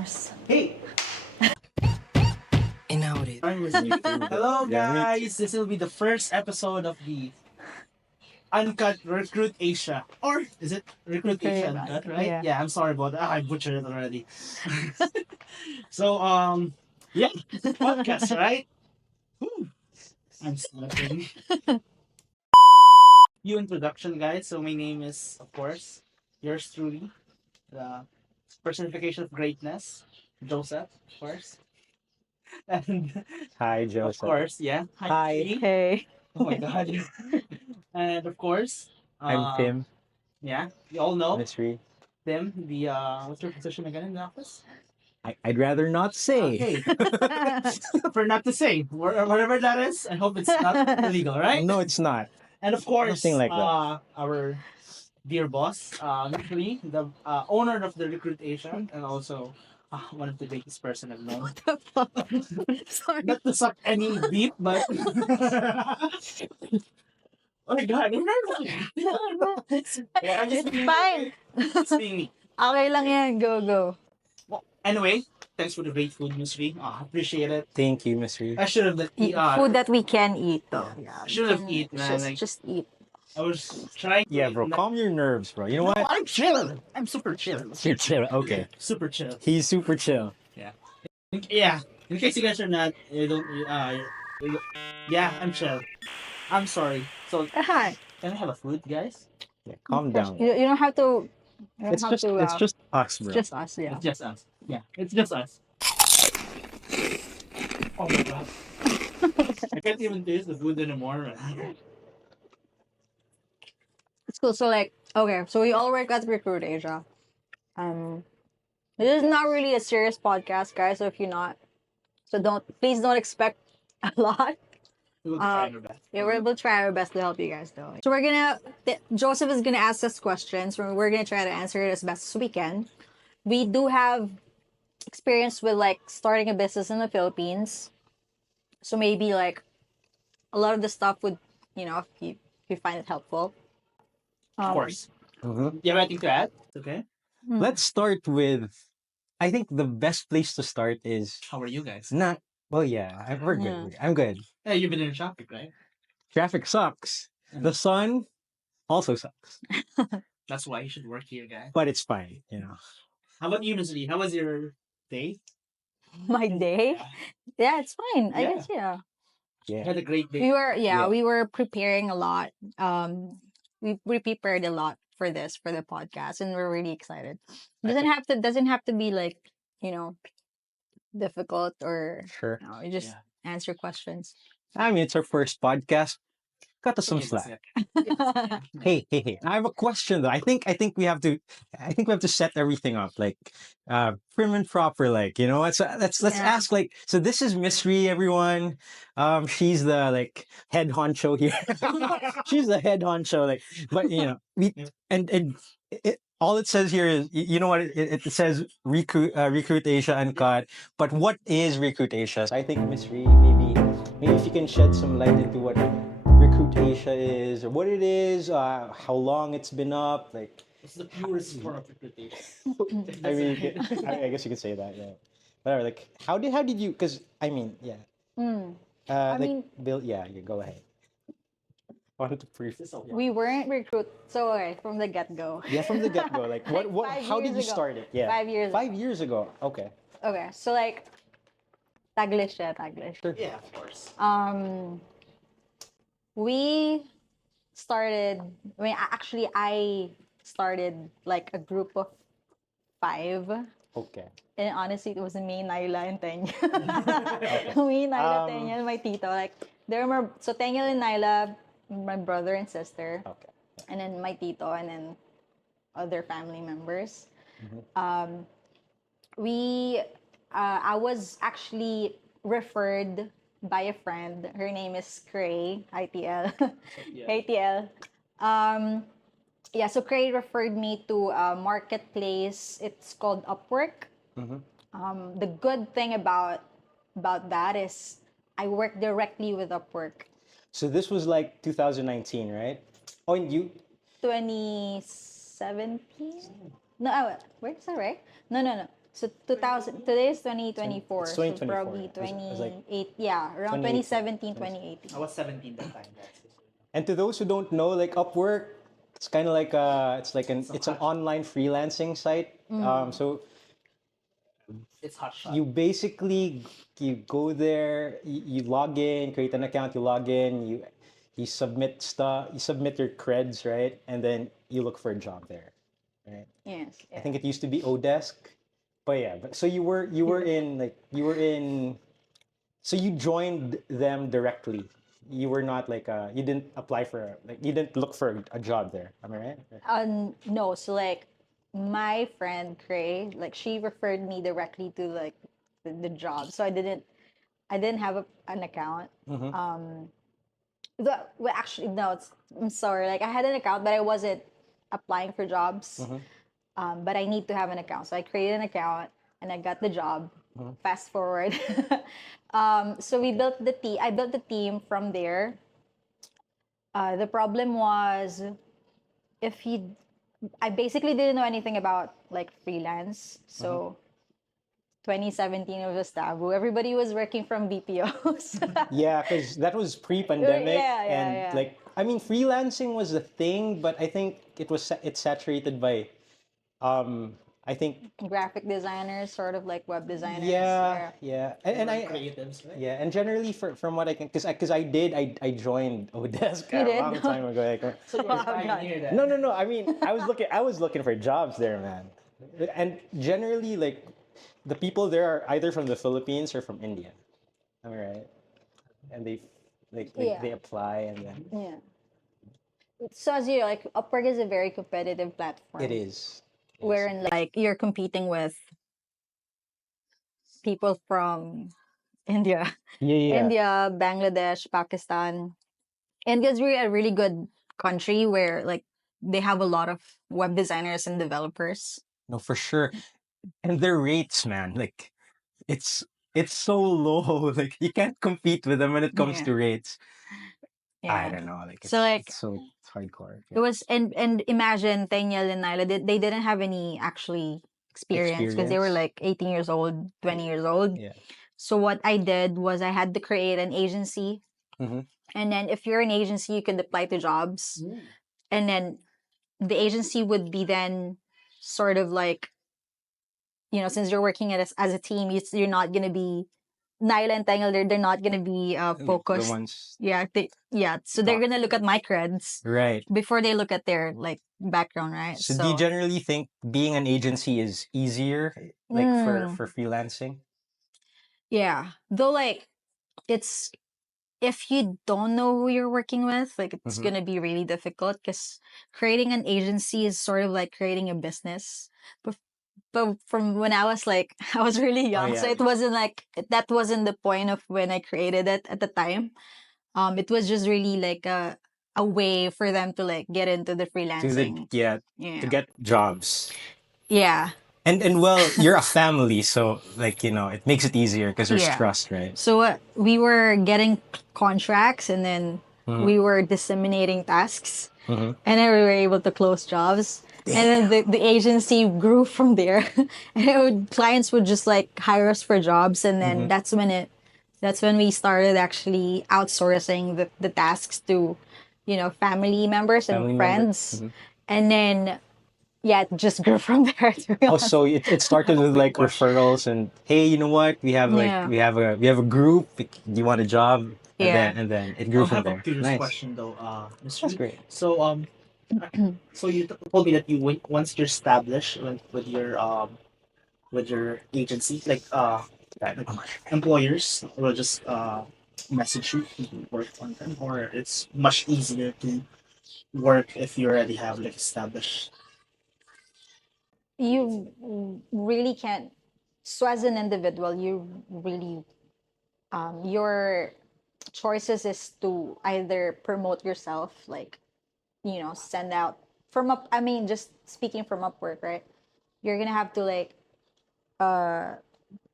Hey, Inaudible. hello guys. This will be the first episode of the Uncut Recruit Asia, or is it Recruit Asia Uncut? Right? Yeah. I'm sorry about that. I butchered it already. So yeah, podcast, right? Whew. I'm sweating. You introduction, guys. So my name is, of course, yours truly, the personification of greatness, Joseph, of course, and Hi, of Joseph. course, yeah. Hi. Chi. Hey. Oh my God. And of course, I'm Tim, yeah, you all know Mystery. Tim. The what's your position again in the office? I'd rather not say. Okay, for not to say whatever that is. I hope it's not illegal, right? No, it's not. And of course, Nothing like that. our dear boss, literally the owner of the Recruit Asia, and also one of the greatest person I've known. Sorry. Not to suck any beep, but oh my God, yeah, I'm just It's being fine. It's being me. Okay lang yan. Go. Well, anyway, thanks for the great food, Mystery. Appreciate it. Thank you, Mystery. I should have Food that we can eat, though. Yeah. should have eaten, man. Like, Just eat. I was trying. Yeah, bro, calm your nerves, bro. You know No, what? I'm chill. I'm super chill. You're chill. Okay. Super chill. He's super chill. Yeah. In case you guys are not, you don't. Yeah, I'm chill. I'm sorry. So Hi. can I have a food, guys? Yeah, calm down. You don't have to. You don't It's have just to. it's just us, bro. just us. Yeah. It's just us. Yeah, it's just us. Oh my God. I can't even taste the food anymore, man. It's cool. So like, okay, so we all work at Recruit Asia. This is not really a serious podcast, guys. So if you're not, please don't expect a lot. We will try our best. Yeah, we'll try our best to help you guys though. So Joseph is gonna ask us questions. We're gonna try to answer it as best as we can. We do have experience with like starting a business in the Philippines, so maybe like a lot of the stuff would, if you find it helpful. Of course. Mhm. You have anything to add? It's okay. Let's start with. I think the best place to start is How are you guys? not. Well, yeah, we're good. Yeah. I'm good. Yeah, you've been in traffic, right? Traffic sucks. The sun also sucks, That's why you should work here, guys. but it's fine. You know. How about you, Miss Lee? How was your day? My day, yeah, it's fine. I Yeah. guess yeah. You Yeah. had a great day. Yeah. We were preparing a lot. We prepared a lot for the podcast, and we're really excited. Doesn't have to be like, difficult or Sure. you just answer questions. I mean, it's our first podcast. Cut us some Yes, slack. yeah. Hey. I have a question though. I think we have to set everything up like prim and proper, like, you know what? So let's Yeah. ask, like, so this is Mystery, everyone. She's the like head honcho here. She's the head honcho, like, but we and all it says here is, you know what, it says Recruit Asia Uncut, but what is Recruit Asia? So I think Mystery, maybe if you can shed some light into what Recruit Asia is, or what it is, how long it's been up, like. It's the purest form of recruiting. I mean, I guess you could say that, yeah. Whatever. Like, how did you? Because I mean, yeah. Bill, yeah. You go ahead. I wanted to brief. We weren't recruit, so okay, from the get go. Yeah, from the get go. Like, what? 5 How did years you ago. start it? Yeah, 5 years. 5 years ago. Okay. Okay, so like, Taglish. Sure. Yeah, of course. We started. I started like a group of 5. Okay. And honestly, it was me, Naila, and Tenya. Me, Naila, Tenya, and my tito. Like, so Tenya and Naila, my brother and sister. Okay. And then my tito, and then other family members. I was actually referred by a friend. Her name is Cray, ITL. Hey, TL. So Cray referred me to a marketplace. It's called Upwork. The good thing about that is I work directly with Upwork. So this was like 2019, right? Oh, and you. 2017? No, wait, is that right? No. So 2000, today is It's 2024. So 2024. probably It was like 28, yeah, around 2018. 2017, 2018. I was 17 that time. That's And to those who don't know, like Upwork, it's kind of like it's an online freelancing site. So it's hot shot. you basically you go there, you log in, create an account, you log in, you submit stuff, you submit your creds, right? And then you look for a job there, right? Yes. I think it used to be Odesk, but yeah. But so you were in like you were in, so you joined them directly. You were not like you didn't apply for like you didn't look for a job there. Am I right? No, so like my friend Cray, like she referred me directly to like the job. So I didn't have an account. Well, actually, no, I'm sorry. Like I had an account, but I wasn't applying for jobs. But I need to have an account. So I created an account and I got the job. Fast forward. So we built the team. I built the team from there. The problem was if you, I basically didn't know anything about like freelance. So 2017 was taboo. Everybody was working from BPOs. Yeah, because that was pre-pandemic, and Yeah. like I mean, freelancing was a thing, but I think it's saturated by, I think Graphic designers, sort of like web designers. yeah, and I creatives, right? yeah, and generally from what I can, because I joined Odesk You a did? long time ago. Like, So you're Wow, a pioneer then. no. I mean, I was looking for jobs there, man, and generally like the people there are either from the Philippines or from India. Am I right? And they Yeah. they apply and then Yeah. So as you know, like Upwork is a very competitive platform. it is. Wherein like you're competing with people from India, Yeah. India, Bangladesh, Pakistan. India is really a really good country where like they have a lot of web designers and developers. No, for sure. And their rates, man, like it's it's so low. Like you can't compete with them when it comes Yeah. to rates. I Yeah. don't know. Like So like it's so hardcore. it was, and imagine Daniel and Nyla, they didn't have any actually experience because they were Experience. like 18 years old, 20 years old. Yeah. So what I did was I had to create an agency. Mm-hmm. And then if you're an agency, you could apply to jobs. And then the agency would be then sort of like, since you're working as a team, you're not going to be, Nyla and Tangle, they're not going to be The focused. ones Yeah. So they're going to look at my creds right. before they look at their like background, right? So do you generally think being an agency is easier, like for freelancing? Yeah. Though like it's, if you don't know who you're working with, like it's Mhm. gonna be really difficult because creating an agency is sort of like creating a business. But from when I was like I was really young, so yeah. it wasn't like that wasn't the point of when I created it at the time. It was just really like a way for them to like get into the To freelancing. to Yeah. get jobs. Yeah. And well, you're a family, so like it makes it easier because there's Yeah. trust, right? So we were getting contracts and then we were disseminating tasks Mm-hmm. and then we were able to close jobs. And then the agency grew from there. And clients would just like hire us for jobs. And then that's when we started actually outsourcing the tasks to, family members and Family member. friends. And then, yeah, it just grew from there, to be Oh, honest. so it started with like referrals and hey, you know what? We have like Yeah. we have a group. Do you want a job? And Yeah. then it grew I from have a there. curious Nice. question though, Miss That's Reed. great. So so you told me that once you're established with your agency, like employers will just message you to work on them, or it's much easier to work if you already have like established. You really can't, so as an individual, you really your choices is to either promote yourself, like send out from up I mean just speaking from Upwork, right? You're gonna have to like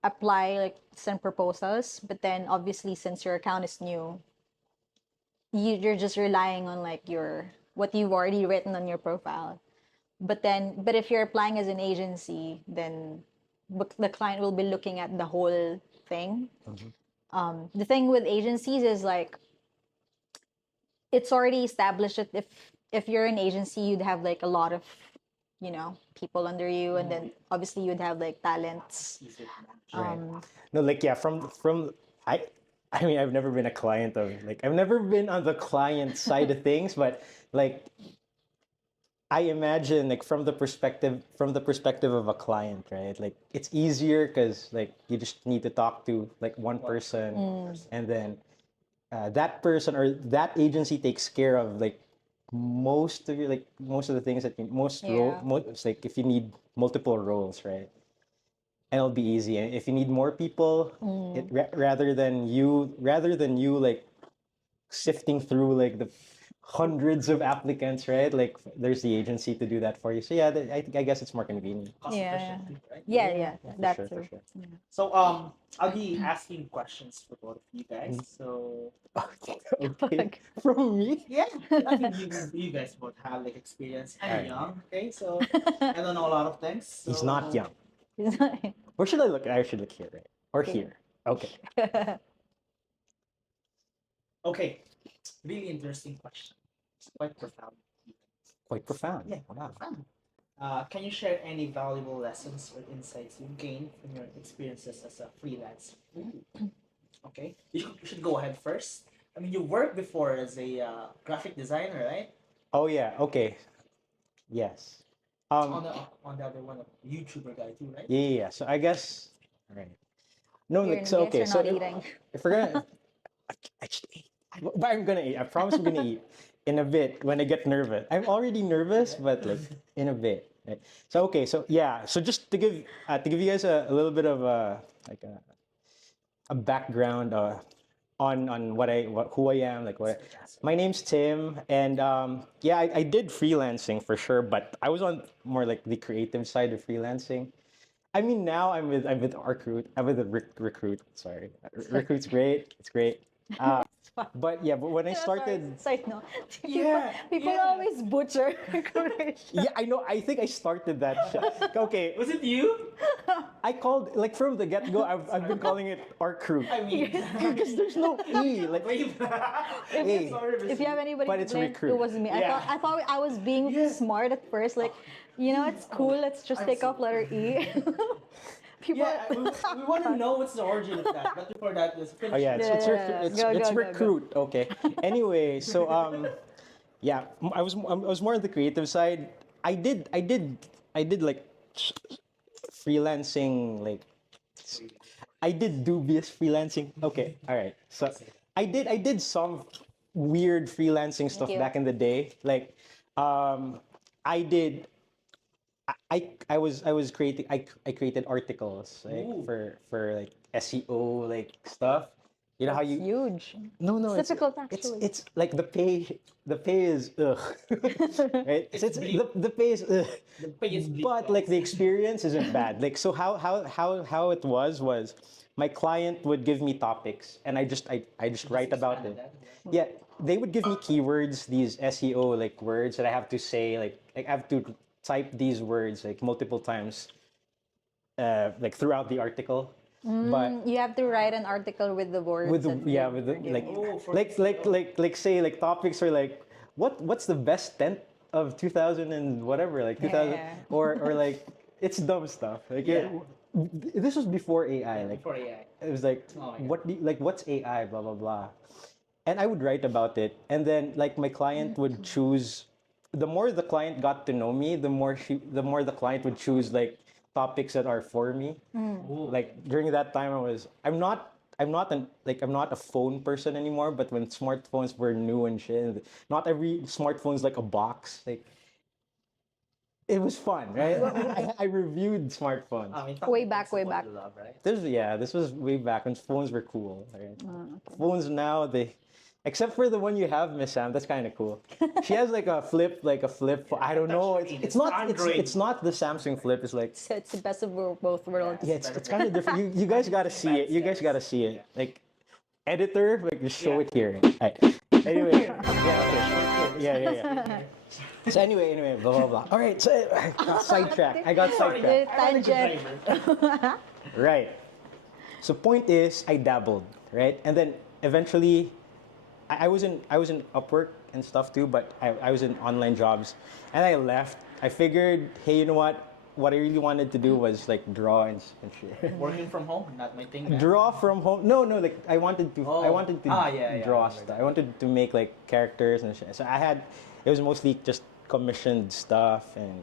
apply, like send proposals, but then obviously since your account is new, you're just relying on like your what you've already written on your profile. But if you're applying as an agency, then but the client will be looking at the whole thing. Mhm. The thing with agencies is like it's already established that if you're an agency, you'd have like a lot of people under you, and then obviously you'd have like talents. Right. No, like yeah, from I mean I've never been a client of like I've never been on the client side of things, but like I imagine like from the perspective of a client, right? Like it's easier because like you just need to talk to like one person, and then that person or that agency takes care of like most of the things that you, Yeah. most like if you need multiple roles, right? And it'll be easy. And if you need more people, rather than you like sifting through like the hundreds of applicants, right? Like there's the agency to do that for you. So yeah, I guess it's more convenient. Cost Yeah. efficient, right? Yeah, For that's sure, for true. sure. So I'll be asking questions for both of you guys. So Okay, from me. yeah, I think you guys both have like experience. I'm Alright. young, okay, so I don't know a lot of things. So He's not young. Where should I look? I should look here, right? Or here. Okay. Okay, really interesting question. It's quite profound. Quite profound. Yeah, Wow. profound. Can you share any valuable lessons or insights you gained from your experiences as a freelancer? Okay, you should go ahead first. I mean, you worked before as a graphic designer, right? Oh yeah. Okay. Yes. On the other one, a YouTuber guy too, right? Yeah, yeah, yeah. So I guess. All right. No, You're, like so. yes, Okay. you're So not eating. if we're gonna, I just ate. But I'm gonna eat. I promise I'm gonna eat in a bit when I get nervous. I'm already nervous, but like in a bit. Right? So okay. So yeah. So just to give you guys a little bit of like a background on who I am, like what my name's Tim, and yeah, I did freelancing for sure, but I was on more like the creative side of freelancing. I mean, now I'm with Rcruit. I'm with the Recruit. Sorry, Recruit's great. It's great. But yeah, but when I started, Side note. Yeah, People yeah. always butcher. yeah, I know. I think I started that. Okay, Was it you? I called like from the get go. I've been calling it Rcruit I mean, because there's no e. Like wait. Hey. Sorry, If you have anybody But to it's blame, Recruit. it was me. Yeah. I thought I was being smart at first. Like, it's cool. Let's just take off letter E. People. Yeah, we want to know what's the origin of that. But before that, let's finish. Oh yeah, it's it's, Yeah, rec- it's, go, it's go, go, go. Recruit. Okay. Anyway, so yeah, I was more on the creative side. I did like freelancing like I did dubious freelancing. Okay, all right. So I did some weird freelancing stuff you. back in the day. Like I did I was creating I created articles like Ooh. for like SEO like stuff. You know how you Huge. no It's difficult, it's actually. it's like the pay is ugh. Right? It's the pay is ugh. The pay is bleak, But like guys. the experience isn't bad. Like so how it was my client would give me topics and I just write about it. Yeah, they would give me keywords, these SEO like words that I have to say like I have to type these words like multiple times like throughout the article. But You have to write an article with the words. with the that yeah they with the are like giving. Oh, for say like topics are like what's the best tent of 2000 and whatever like 2000 Yeah. or like it's dumb stuff like Yeah. this was before AI like Before AI. it was like Oh my God. what's AI blah blah blah and I would write about it and then like my client would choose the more the client got to know me the more the client would choose like topics that are for me Ooh. like during that time I'm not a phone person anymore but when smartphones were new and shit not every smartphone's like a box like it was fun right I reviewed smartphones I mean, Way back, way what back. you love, right? this was way back when phones were cool right? Phones now they except for the one you have Miss Sam that's kind of cool she has like a flip I don't know Touchscreen. it's not Android. it's not the Samsung flip it's like So it's the best of both worlds. yeah, it's kind of different. You guys got to see it. You guys got to see it. Like editor, like just show it here. Right. Anyway, yeah, okay. Yeah. So anyway, blah blah blah. All right, so I got sidetracked. Tangent. I'm like a driver. Right. So point is, I dabbled, right, and then eventually, I was in Upwork and stuff too, but I was in online jobs, and I left. I figured, hey, you know what? What I really wanted to do was like draw and shit. Working from home, not my thing. Man. Draw from home? No, like I wanted to. I wanted to draw stuff. I wanted to make like characters and shit. So it was mostly just commissioned stuff, and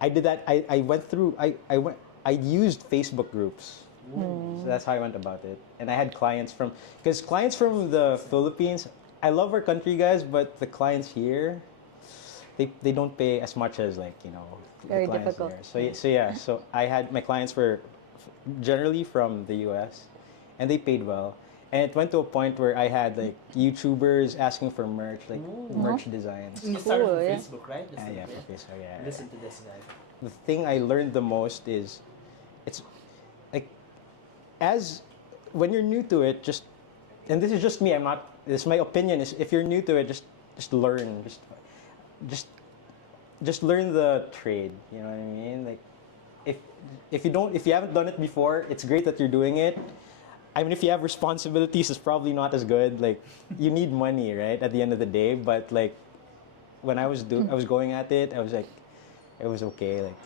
I did that. I went through. I used Facebook groups. So that's how I went about it. And I had clients from the Philippines. I love our country, guys, but the clients here, they don't pay as much as like Very the clients difficult. there. So I had my clients were generally from the U.S. and they paid well. And it went to a point where I had like YouTubers asking for merch, like merch designs. You started Cool, from yeah. Facebook, right? Yeah, for Facebook, yeah. Listen to this guy. The thing I learned the most is, it's like, as when you're new to it, and this is just me. This is my opinion. Is if you're new to it, just learn, just learn the trade. You know what I mean? Like, if you haven't done it before, it's great that you're doing it. I mean, if you have responsibilities, it's probably not as good. Like, you need money, right? At the end of the day, but like, when I was going at it, I was like, it was okay. Like,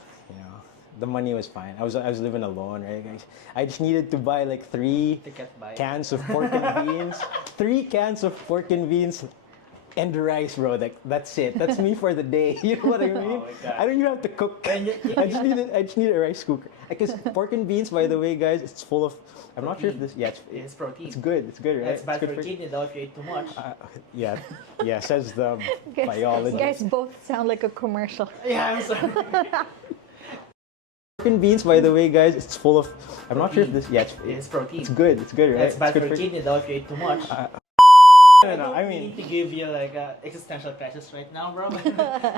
the money was fine. I was living alone, right? I just needed to buy like 3 cans of pork and beans, 3 cans of pork and beans, and rice, bro. Like, that's it. That's me for the day. You know what I mean? Oh my God. I don't even have to cook. I just need a rice cooker. Because pork and beans, by the way, guys, it's full of. I'm not sure if this. Yeah, It's protein. it's good. It's good, right? It's bad good for kidney though if you eat too much. Yeah. Says the biologist. Guys both sound like a commercial. Yeah, I'm sorry. Pork and beans, by the way, guys, it's full of. I'm not sure if this. Yeah, It's protein. it's good. It's good, right? It's bad good for kidney though if you eat too much. No, I We mean, need to give you like a existential crisis right now, bro.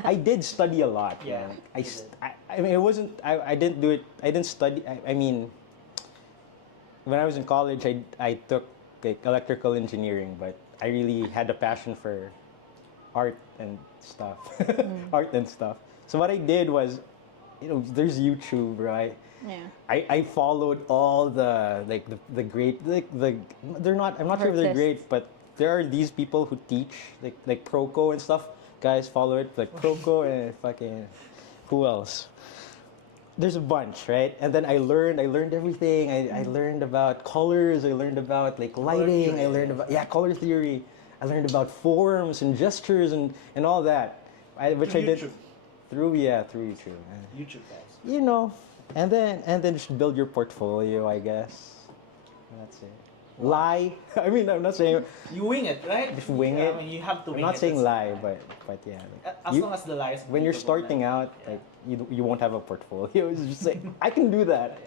I did study a lot. Yeah, man. you did. I mean, it wasn't. I didn't do it. I didn't study. I mean, when I was in college, I took like electrical engineering, but I really had a passion for art and stuff. Art and stuff. So what I did was, there's YouTube, right? Yeah. I followed all the great they're not, I'm not sure if they're Artists. great, but there are these people who teach like Proco and stuff. Guys, follow it, like Proco and fucking who else? There's a bunch, right? And then I learned everything. I learned about colors. I learned about like lighting. I learned about color theory. I learned about forms and gestures and all that. Which I did YouTube. through YouTube. YouTube guys. And then just build your portfolio, I guess. That's it. Lie. I mean, I'm not saying You wing it, right? just wing Yeah, it. I mean, you have to I'm wing not it. saying That's- lie, but yeah. As long as the lies. When you're starting out, like you won't have a portfolio. It's just like I can do that.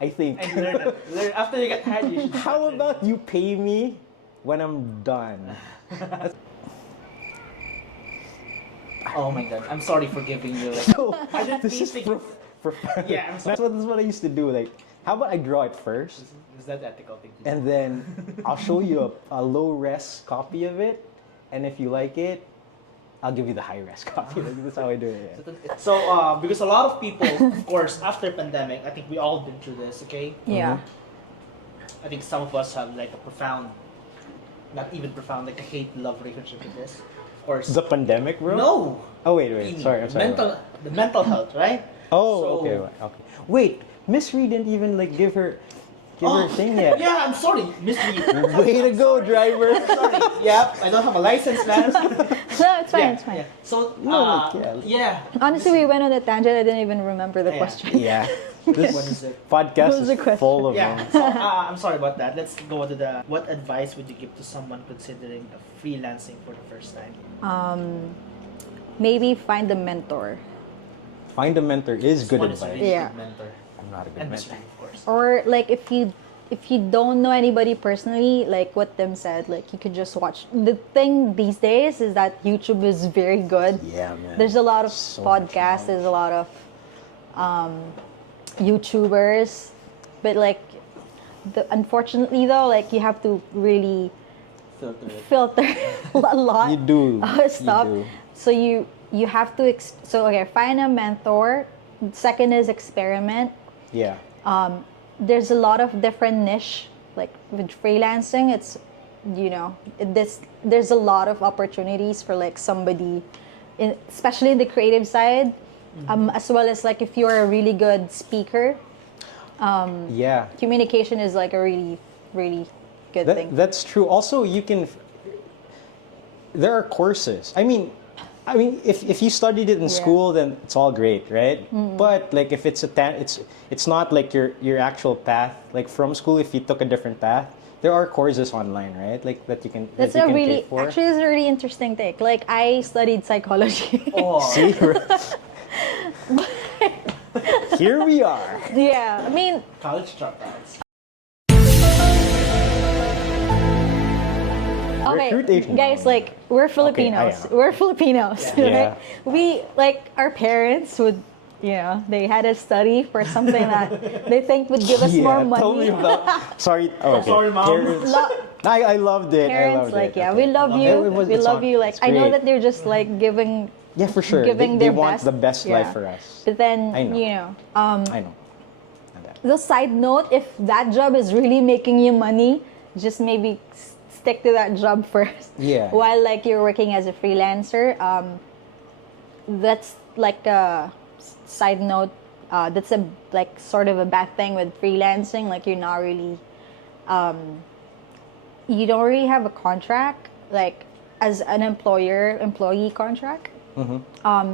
I think. And learn it. Learn after you get hired, you should. How start about you pay me when I'm done? Oh my god, I'm sorry for giving you like. So I didn't this mean is to for Yeah, I'm sorry. That's what I used to do. Like, how about I draw it first, Is that ethical thing to do? and then I'll show you a low res copy of it, and if you like it, I'll give you the high res copy. That's how I do it. Yeah. So, because a lot of people, of course, after pandemic, I think we all been through this. Okay, Yeah. I think some of us have like a profound, not even profound, like a hate-love relationship with this. Of course. The pandemic, bro. No. Oh wait. Sorry, I'm sorry. The mental health, right? Oh, So- okay. Wait, Miss Reed didn't even like give her thing yet. Yeah, I'm sorry, Miss Lee. Way to go, driver. Sorry. Yeah, I don't have a license, man. No, it's fine. Yeah, It's fine. yeah. So, No, yeah. Honestly, we went on a tangent. I didn't even remember the Yeah. question. Yeah. What This is it? podcast What was the is question? full of Yeah. them. So, I'm sorry about that. Let's go to the. What advice would you give to someone considering freelancing for the first time? Maybe find a mentor, Find a mentor is good One is a advice. really Yeah. good mentor. I'm not a good And Miss mentor. Lee, of course. or like if you don't know anybody personally, like what Tim said, like you could just watch. The thing these days is that YouTube is very good. Yeah, man. There's a lot of So much podcasts. There's a lot of YouTubers, but like unfortunately though, like you have to really filter a lot You do. of stuff. You do. So you have to find a mentor. Second is experiment. Yeah. There's a lot of different niche, like with freelancing. It's there's a lot of opportunities for like somebody, especially in the creative side, as well as like if you're a really good speaker. Yeah. Communication is like a really, really good thing. That's true. Also, there are courses. I mean, if you studied it in school, then it's all great, right? But like if it's not like your actual path. Like from school, if you took a different path, there are courses online, right? Like that you can. That's that you a can really pay for. actually it's a really interesting take. Like I studied psychology. Oh, See, here we are. Yeah, I mean, college dropouts. okay, Rcruit Asia. guys, like we're Filipinos. am. We're Filipinos, Yeah. right? We like our parents would, they had a study for something that they think would give us more money. Tell me about. Sorry. Oh, okay. Sorry, Mom. Parents, I loved it. I Parents, loved like, it. yeah, Okay. we love No, you. it We it's love on- you. Like, it's I know great. that they're just like giving Yeah, for sure. giving they their want best. the best Yeah. life for us. But then, I know. I know. The side note, if that job is really making you money, just maybe stick to that job first. Yeah. While like you're working as a freelancer, that's like a side note. That's a like sort of a bad thing with freelancing. Like you're not really, you don't really have a contract like as an employee contract.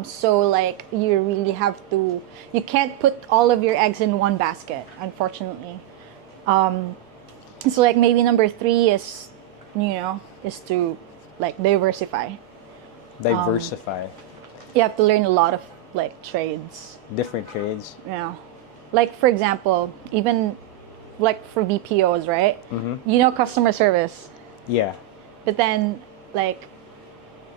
So like you really have to, you can't put all of your eggs in one basket, unfortunately. So like maybe number 3 is, is to like diversify. Diversify. You have to learn a lot of like trades. Different trades. Yeah. Like for example, even like for BPOs, right? Customer service. Yeah. But then like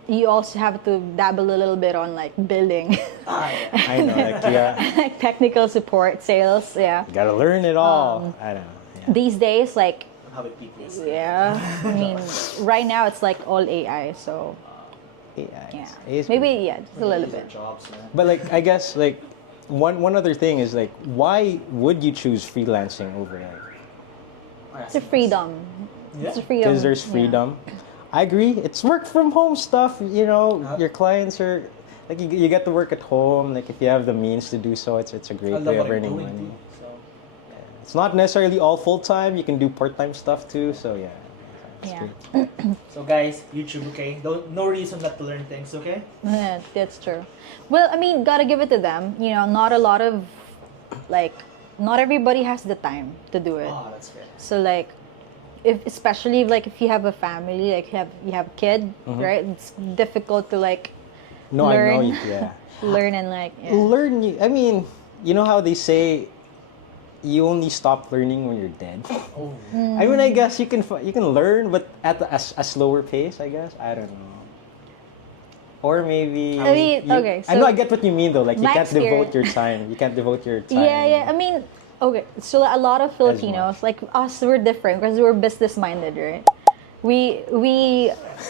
you also have to dabble a little bit on like billing. I know. Like, yeah. Like technical support, sales, yeah. You gotta learn it all. I don't know. Yeah. These days, like, How it people's yeah, I mean, right now it's like all AI, so AI. yeah. It's Maybe, yeah, just a little bit. jobs, man. But like, I guess like one other thing is like, why would you choose freelancing over like? It's a freedom. Yeah. It's a freedom. Because there's yeah. freedom. I agree. It's work from home stuff. Your clients are like you get to work at home. Like if you have the means to do so, it's a great I love way of what I'm earning doing money. too. So It's not necessarily all full time. You can do part time stuff too. So yeah. It's Yeah. great. So guys, YouTube, okay? No reason not to learn things, okay? Yeah, that's true. Well, I mean, gotta give it to them. Not a lot of, like, not everybody has the time to do it. Oh, that's fair. So like, especially like if you have a family, like you have a kid, right? It's difficult to like No, I know. learn, Yeah. learn and like yeah. Learn. I mean, you know how they say, you only stop learning when you're dead. Oh. I mean, I guess you can learn, but at a slower pace. I guess I don't know. Or maybe. I mean, okay, I know. so I get what you mean though. Like you my can't devote experience- your time. You can't devote your time. Yeah. I mean, okay. So a lot of Filipinos, like us, we're different because we're business minded, right? We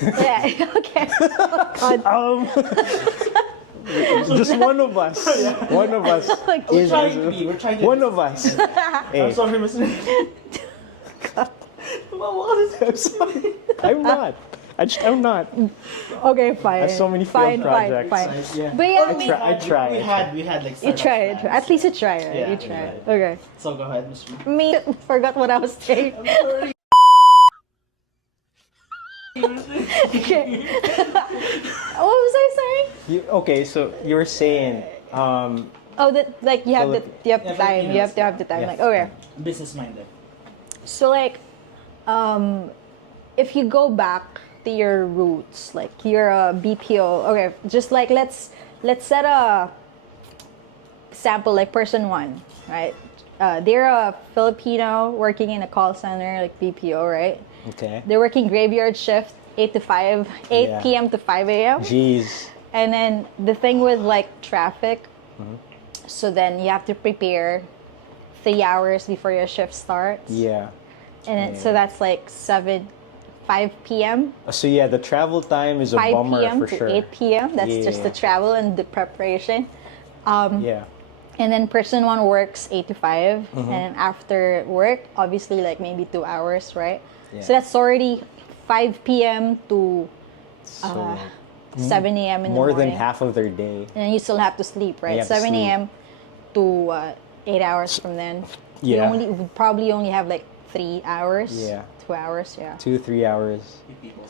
yeah. Okay. Um, just one of us. One of us Like, is. We're trying to. One of us. Hey, I'm sorry, Mr. I'm sorry. I'm not. I'm not. Okay, fine. I have so many field projects. Fine. Yeah. But yeah, I mean, I tried. We had like. you startup tried. plans. At least you tried. Right? Yeah, You we tried. tried. Okay. So go ahead, Mr. Me forgot what I was saying. Okay. What was I saying? Okay, so you were saying. Oh, that like you have the Yeah, time. You have to have the time. Yeah. Like okay. Business minded. So like, if you go back to your roots, like you're a BPO. Okay, just like let's set a sample like person 1, right? They're a Filipino working in a call center like BPO, right? Okay. They're working graveyard shift, 8 to 5, 8 Yeah. p.m. to 5 a.m. Jeez. And then the thing with like traffic, so then you have to prepare 3 hours before your shift starts. Yeah. And then, so that's like 5 p.m. So yeah, the travel time is a 5 bummer p.m. for to sure. 8 p.m. That's just the Yeah. travel and the preparation. Yeah. And then person one works 8 to 5. Mm-hmm. And after work, obviously like maybe 2 hours, right? Yeah. So that's already 5 p.m. to So 7 a.m. in the more morning. than half of their day. And you still have to sleep, You right? have to 7 sleep. a.m. to 8 hours from then. Yeah. We probably only have like 3 hours. Yeah. 2 hours, yeah. 2-3 hours.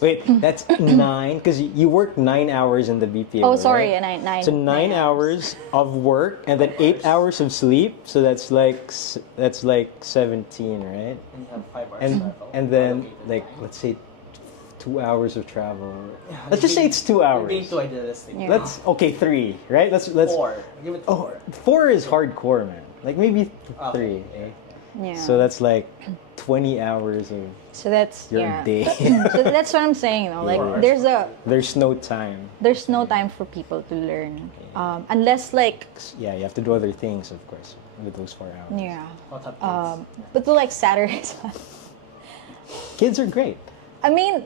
Wait, that's 9 because you work 9 hours in the BPO. Oh, sorry, right? nine. So 9 hours of work and then 8 hours of sleep. So that's like 17, right? And you have 5 hours And travel. and then Allocated. like let's say 2 hours of travel. Let's just say it's 2 hours. You're being too idealistic. Yeah. Let's 3, right? Let's 4. Give it 4. Oh, 4 is hardcore, man. Like maybe 3. Eh? Yeah. So that's like 20 hours of So that's your yeah. day. So that's what I'm saying, though. Like Yeah. there's There's no time. no time for people to learn, unless like Yeah, you have to do other things, of course, with those 4 hours. yeah. Not have kids. But the like Saturdays, Kids are great. I mean,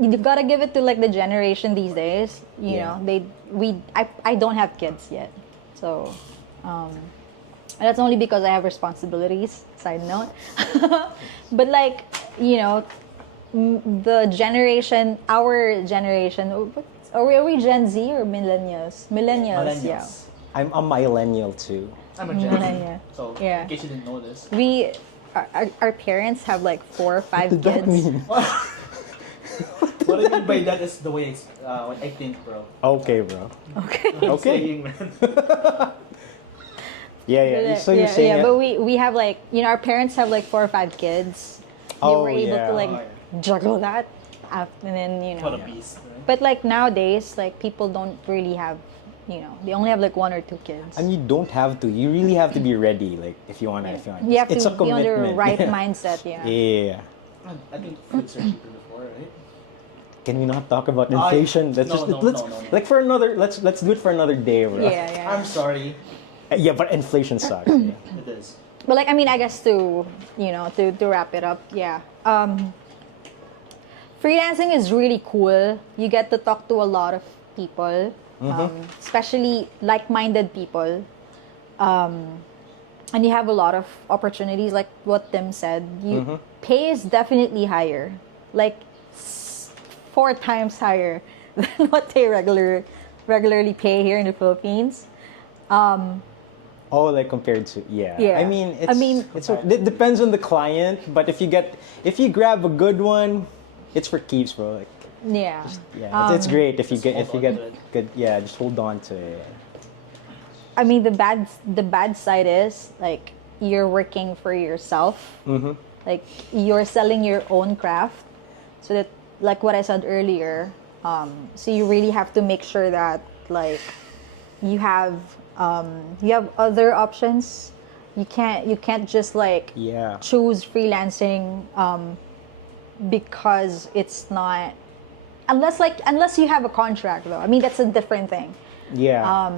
you gotta give it to like the generation these days. You Yeah. know, I don't have kids yet, so and that's only because I have responsibilities. Side note, but like you know, the generation, our generation. Are we Gen Z or millennials? Millennials, yeah. Millennials. I'm a millennial too. I'm a Gen Z. Millennial. So, Yeah. in case you didn't know this. Our parents have like 4 or 5 What did that kids. mean? What I mean by that is the way when I think, bro. Okay, bro. Okay. I'm Okay. saying, man. Yeah. So you're yeah, saying but we have like our parents have like 4 or 5 kids. They Oh, were able yeah. to like Oh, yeah. juggle that, and then What a beast. Right? But like nowadays, like people don't really have, they only have like 1 or 2 kids. and you don't have to. You really have to be ready. Like if you wanna. You have it's to a be on the commitment. right mindset. Yeah. I think foods are cheaper before, right? Can we not talk about inflation? Let's no, just no, let's no, no, no. like for another. Let's do it for another day, bro. Yeah. I'm sorry. Yeah, but inflation sucks. Yeah. It is. But like, I mean, I guess to wrap it up, yeah. Freelancing is really cool. You get to talk to a lot of people, especially like-minded people. And you have a lot of opportunities, like what Tim said. Pay is definitely higher, like 4 times higher than what they regularly pay here in the Philippines. Oh, like compared to Yeah. I mean, I mean- it depends on the client, but if you grab a good one, it's for keeps, bro. Like, Yeah. yeah, it's great if you get hold on to it. good. Yeah, just hold on to it. I mean, the bad side is like you're working for yourself. Like you're selling your own craft, so that like what I said earlier. So you really have to make sure that like you have other options. You can't just like Yeah. choose freelancing because it's not unless you have a contract though. I mean, that's a different thing. Yeah.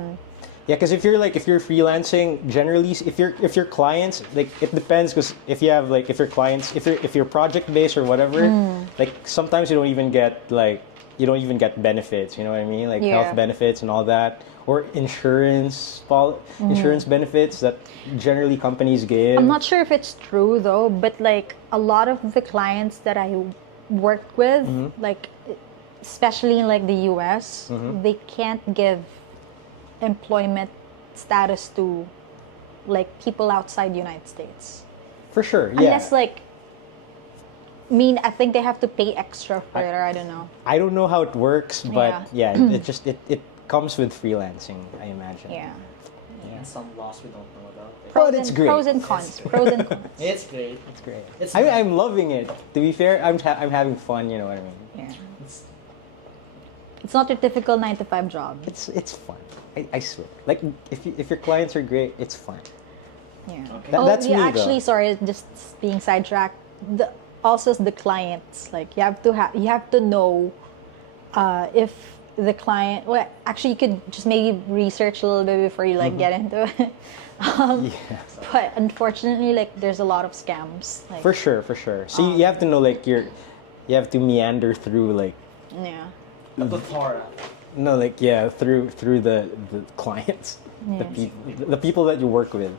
Yeah, because if you're freelancing, generally, if your clients, like, it depends, because if your clients, if you're project based or whatever, like sometimes you don't even get benefits. You know what I mean? Like Yeah. health benefits and all that, or insurance benefits that generally companies give. I'm not sure if it's true though, but like a lot of the clients that I work with, like especially in like the US, they can't give employment status to like people outside the United States. For sure. Yeah. Unless like I think they have to pay extra for it, or I don't know. I don't know how it works, but Yeah. it comes with freelancing, I imagine. Yeah. And some laws we don't know about. But it's great. Pros and cons. Pros and cons. It's great. It's great. It's I'm loving it. To be fair, I'm having fun. You know what I mean? Yeah. It's, It's not your typical 9 to 5 job. It's fun. I swear. Like if your clients are great, it's fun. Yeah. Okay. That's me, though. Actually, sorry, just being sidetracked. Also the clients, like you have to know if the client. Well, actually, you could just maybe research a little bit before you like get into it. Yeah. But unfortunately, like there's a lot of scams. Like, For sure. So you have to know like you have to meander through like Yeah. The plethora. no like through the clients, the people that you work with.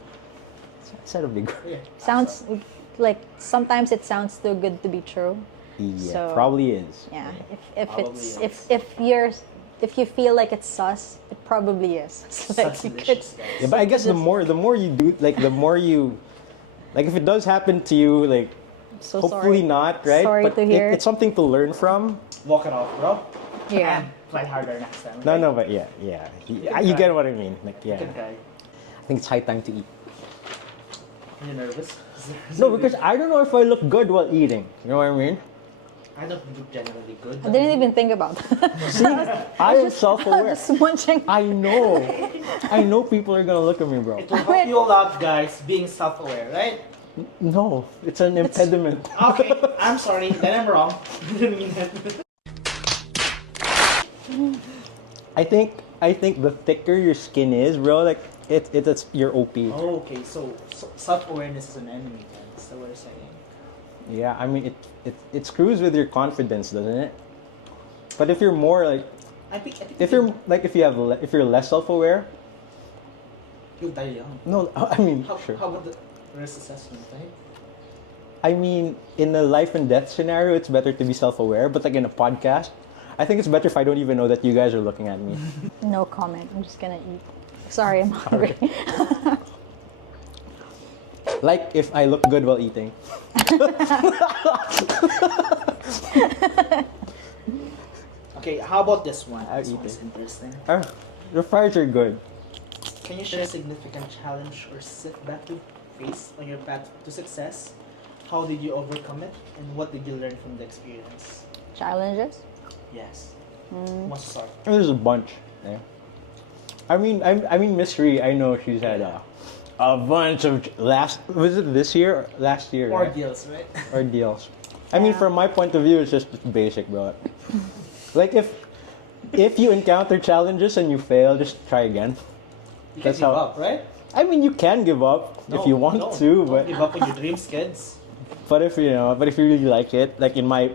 Is that a big word? Yeah. Sounds like sometimes it sounds too good to be true. Yeah, So- probably is. Yeah. If Probably it's is. if you feel like it's sus, it probably is. It's like Such you could, delicious, guys. Yeah, but I guess the more you do, like the more you, like if it does happen to you, like so hopefully sorry. not, right? Sorry but to hear. it's something to learn from. Walk it off, bro. Yeah. And try harder next time. No, okay? no, but yeah, you try. get what I mean. Like, You yeah, can try. I think it's high time to eat. Are you nervous? No, because I don't know if I look good while eating. You know what I mean? I don't look generally good. I didn't even think about that. See, I am self-aware. Just munching. I know people are gonna look at me, bro. It will help you a lot, guys, being self-aware, right? No, it's an impediment. Okay, I'm sorry. Then I'm wrong. Didn't mean that. I think the thicker your skin is, bro, like it's your OP. Oh, okay, so self-awareness is an enemy, then. That's what we're saying. Yeah, I mean it screws with your confidence, doesn't it? But if you're more like I think if you're like if you're less self-aware, you'll die young. no, I mean How, sure. how about the risk assessment, right? I mean, in a life and death scenario, it's better to be self-aware. But like in a podcast, I think it's better if I don't even know that you guys are looking at me. No comment. I'm just gonna eat. Sorry, I'm hungry. Like if I look good while eating. Okay, how about this one? I'll This eat one is it. interesting. Your fries are good. Can you share a significant challenge or setback you faced on your path to success? How did you overcome it? And what did you learn from the experience? Challenges? Yes. Who wants to start? There's a bunch. Yeah. I mean, Miss Ree, I know she's had a bunch of was it this year or last year? Right? Ordeals, right? Ordeals. I mean, from my point of view, it's just basic, bro. Like if you encounter challenges and you fail, just try again. You That's can give how- up, right? I mean, you can give up if you want to, don't but give up on your dreams, kids. but if you really like it, like in my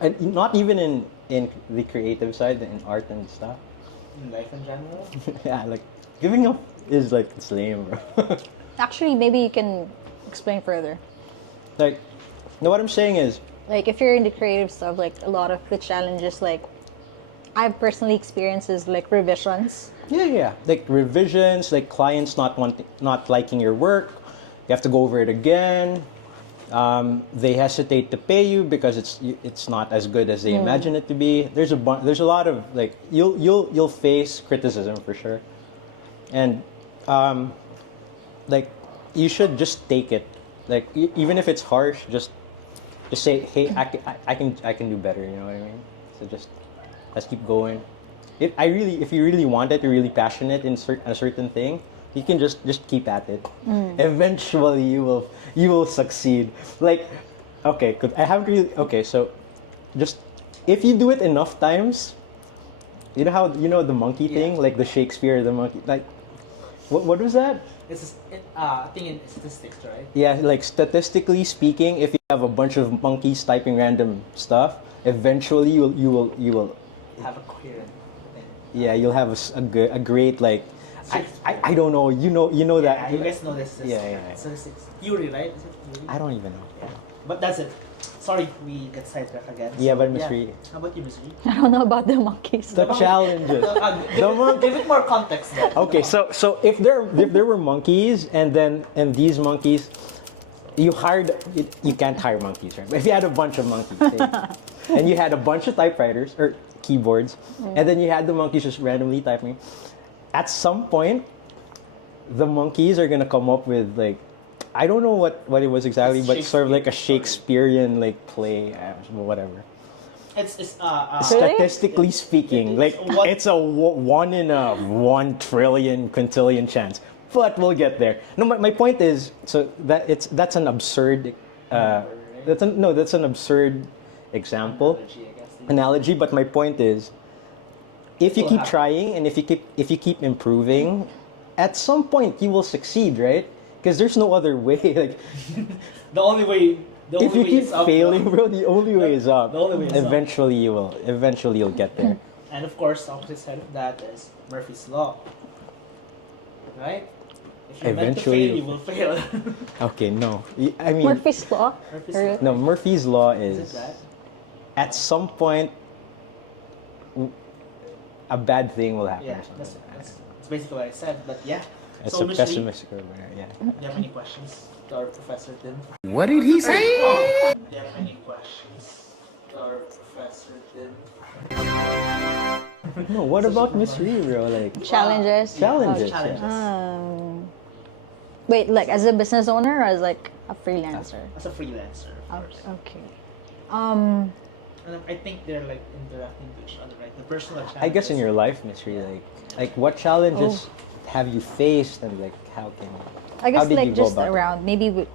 and not even in the creative side, in art and stuff. In life in general. Yeah, like giving up is like it's lame, bro. Actually, maybe you can explain further. Like, no, what I'm saying is, Like if you're into creative stuff, like a lot of the challenges, like I've personally experienced is like revisions. yeah, like revisions, like clients not liking your work, you have to go over it again. They hesitate to pay you because it's not as good as they imagine it to be. There's a lot of like you'll face criticism for sure, and like you should just take it. Like even if it's harsh, just say, hey, I can do better. You know what I mean? So just let's keep going. If you really want it, you're really passionate in a certain thing, you can just keep at it. Eventually, you will succeed. Like, okay, I haven't really. Okay, so just if you do it enough times, you know how the monkey thing, like the Shakespeare, the monkey, like what was that? It's I think in statistics, right? Yeah, like statistically speaking, if you have a bunch of monkeys typing random stuff, eventually you will Have a coherent thing. yeah, you'll have a great like I don't know, you know Yeah, that you guys know this. Yeah. Statistics. Theory, right? Is it theory? I don't even know. Yeah. But that's it. Sorry, we get sidetracked again. Yeah, So, but Miss Ree. How about you, Miss Ree? I don't know about the monkeys. The challenges. Give it more context then. Okay, so if there were monkeys and these monkeys, you can't hire monkeys, right? But if you had a bunch of monkeys, and you had a bunch of typewriters or keyboards, and then you had the monkeys just randomly typing, at some point, the monkeys are gonna come up with like, I don't know what it was exactly, It's but sort of like a Shakespeare. Shakespearean like play, whatever. It's Statistically speaking, like What- it's a 1 in a 1 trillion quintillion chance. But we'll get there. No, my point is, so that's an absurd. That's an absurd example analogy. But my point is, if you Will keep happen. trying and if you keep improving, at some point you will succeed, right? Because there's no other way. Like The only way The If only you way keep is up, failing, bro. bro, the only way is up. The only way is up. Eventually you will. Eventually you'll get there. And of course, the opposite side of that is Murphy's Law. Right? If you're meant to Eventually fail, you you'll will fail. Okay, no. I mean, Murphy's Law. Murphy's Or- Law. no. Murphy's law Is is it that? at some point a bad thing will happen. Yeah, or something. that's basically what I said. But yeah. It's So, a Miss Lee, pessimistic yeah. do you have any questions to our professor Tim? What did he say? Do you have any questions to our professor Tim? No, what about Miss Ree, bro? Like Challenges. challenges. Challenges. Yeah. Wait, like as a business owner or as like a freelancer? As a freelancer, of course. Okay. And I think they're like interacting with each other, right? The personal challenges. I guess in your life, Miss Ree, like what challenges have you faced, and like how can I how guess did like you go just about it? around maybe with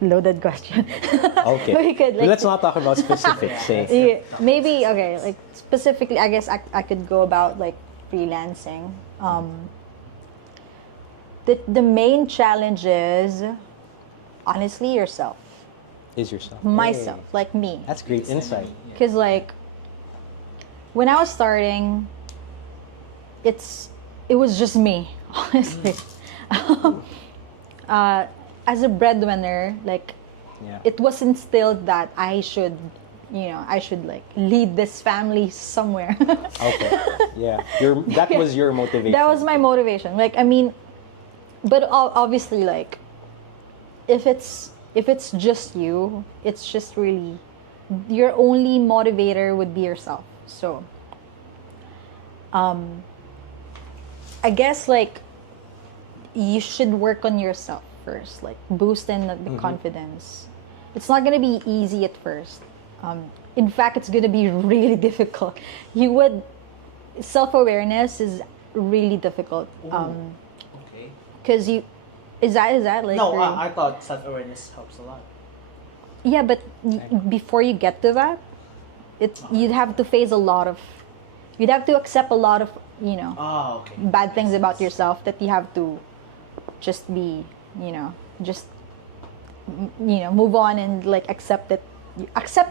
loaded question. Okay. We could, like, Let's not talk about specifics. Say. Yeah, maybe okay. Like specifically, I guess I could go about like freelancing. The main challenge is honestly yourself, Is yourself. myself, Hey, like me. that's great insight. Because like when I was starting, it was just me, honestly. As a breadwinner, like Yeah. it was instilled that I should like lead this family somewhere. Okay. Yeah. That was your motivation. That was my motivation. Like, I mean, but obviously, like, if it's just you, it's just really your only motivator would be yourself. So, I guess like you should work on yourself first, like boosting the confidence. It's not gonna be easy at first. In fact, it's gonna be really difficult. Self-awareness is really difficult. Okay. Because is that like No, your- I thought self-awareness helps a lot. yeah, but before you get to that, you'd have to face you'd have to accept a lot of Ah, okay. bad things about yourself that you have to just be just move on and like accept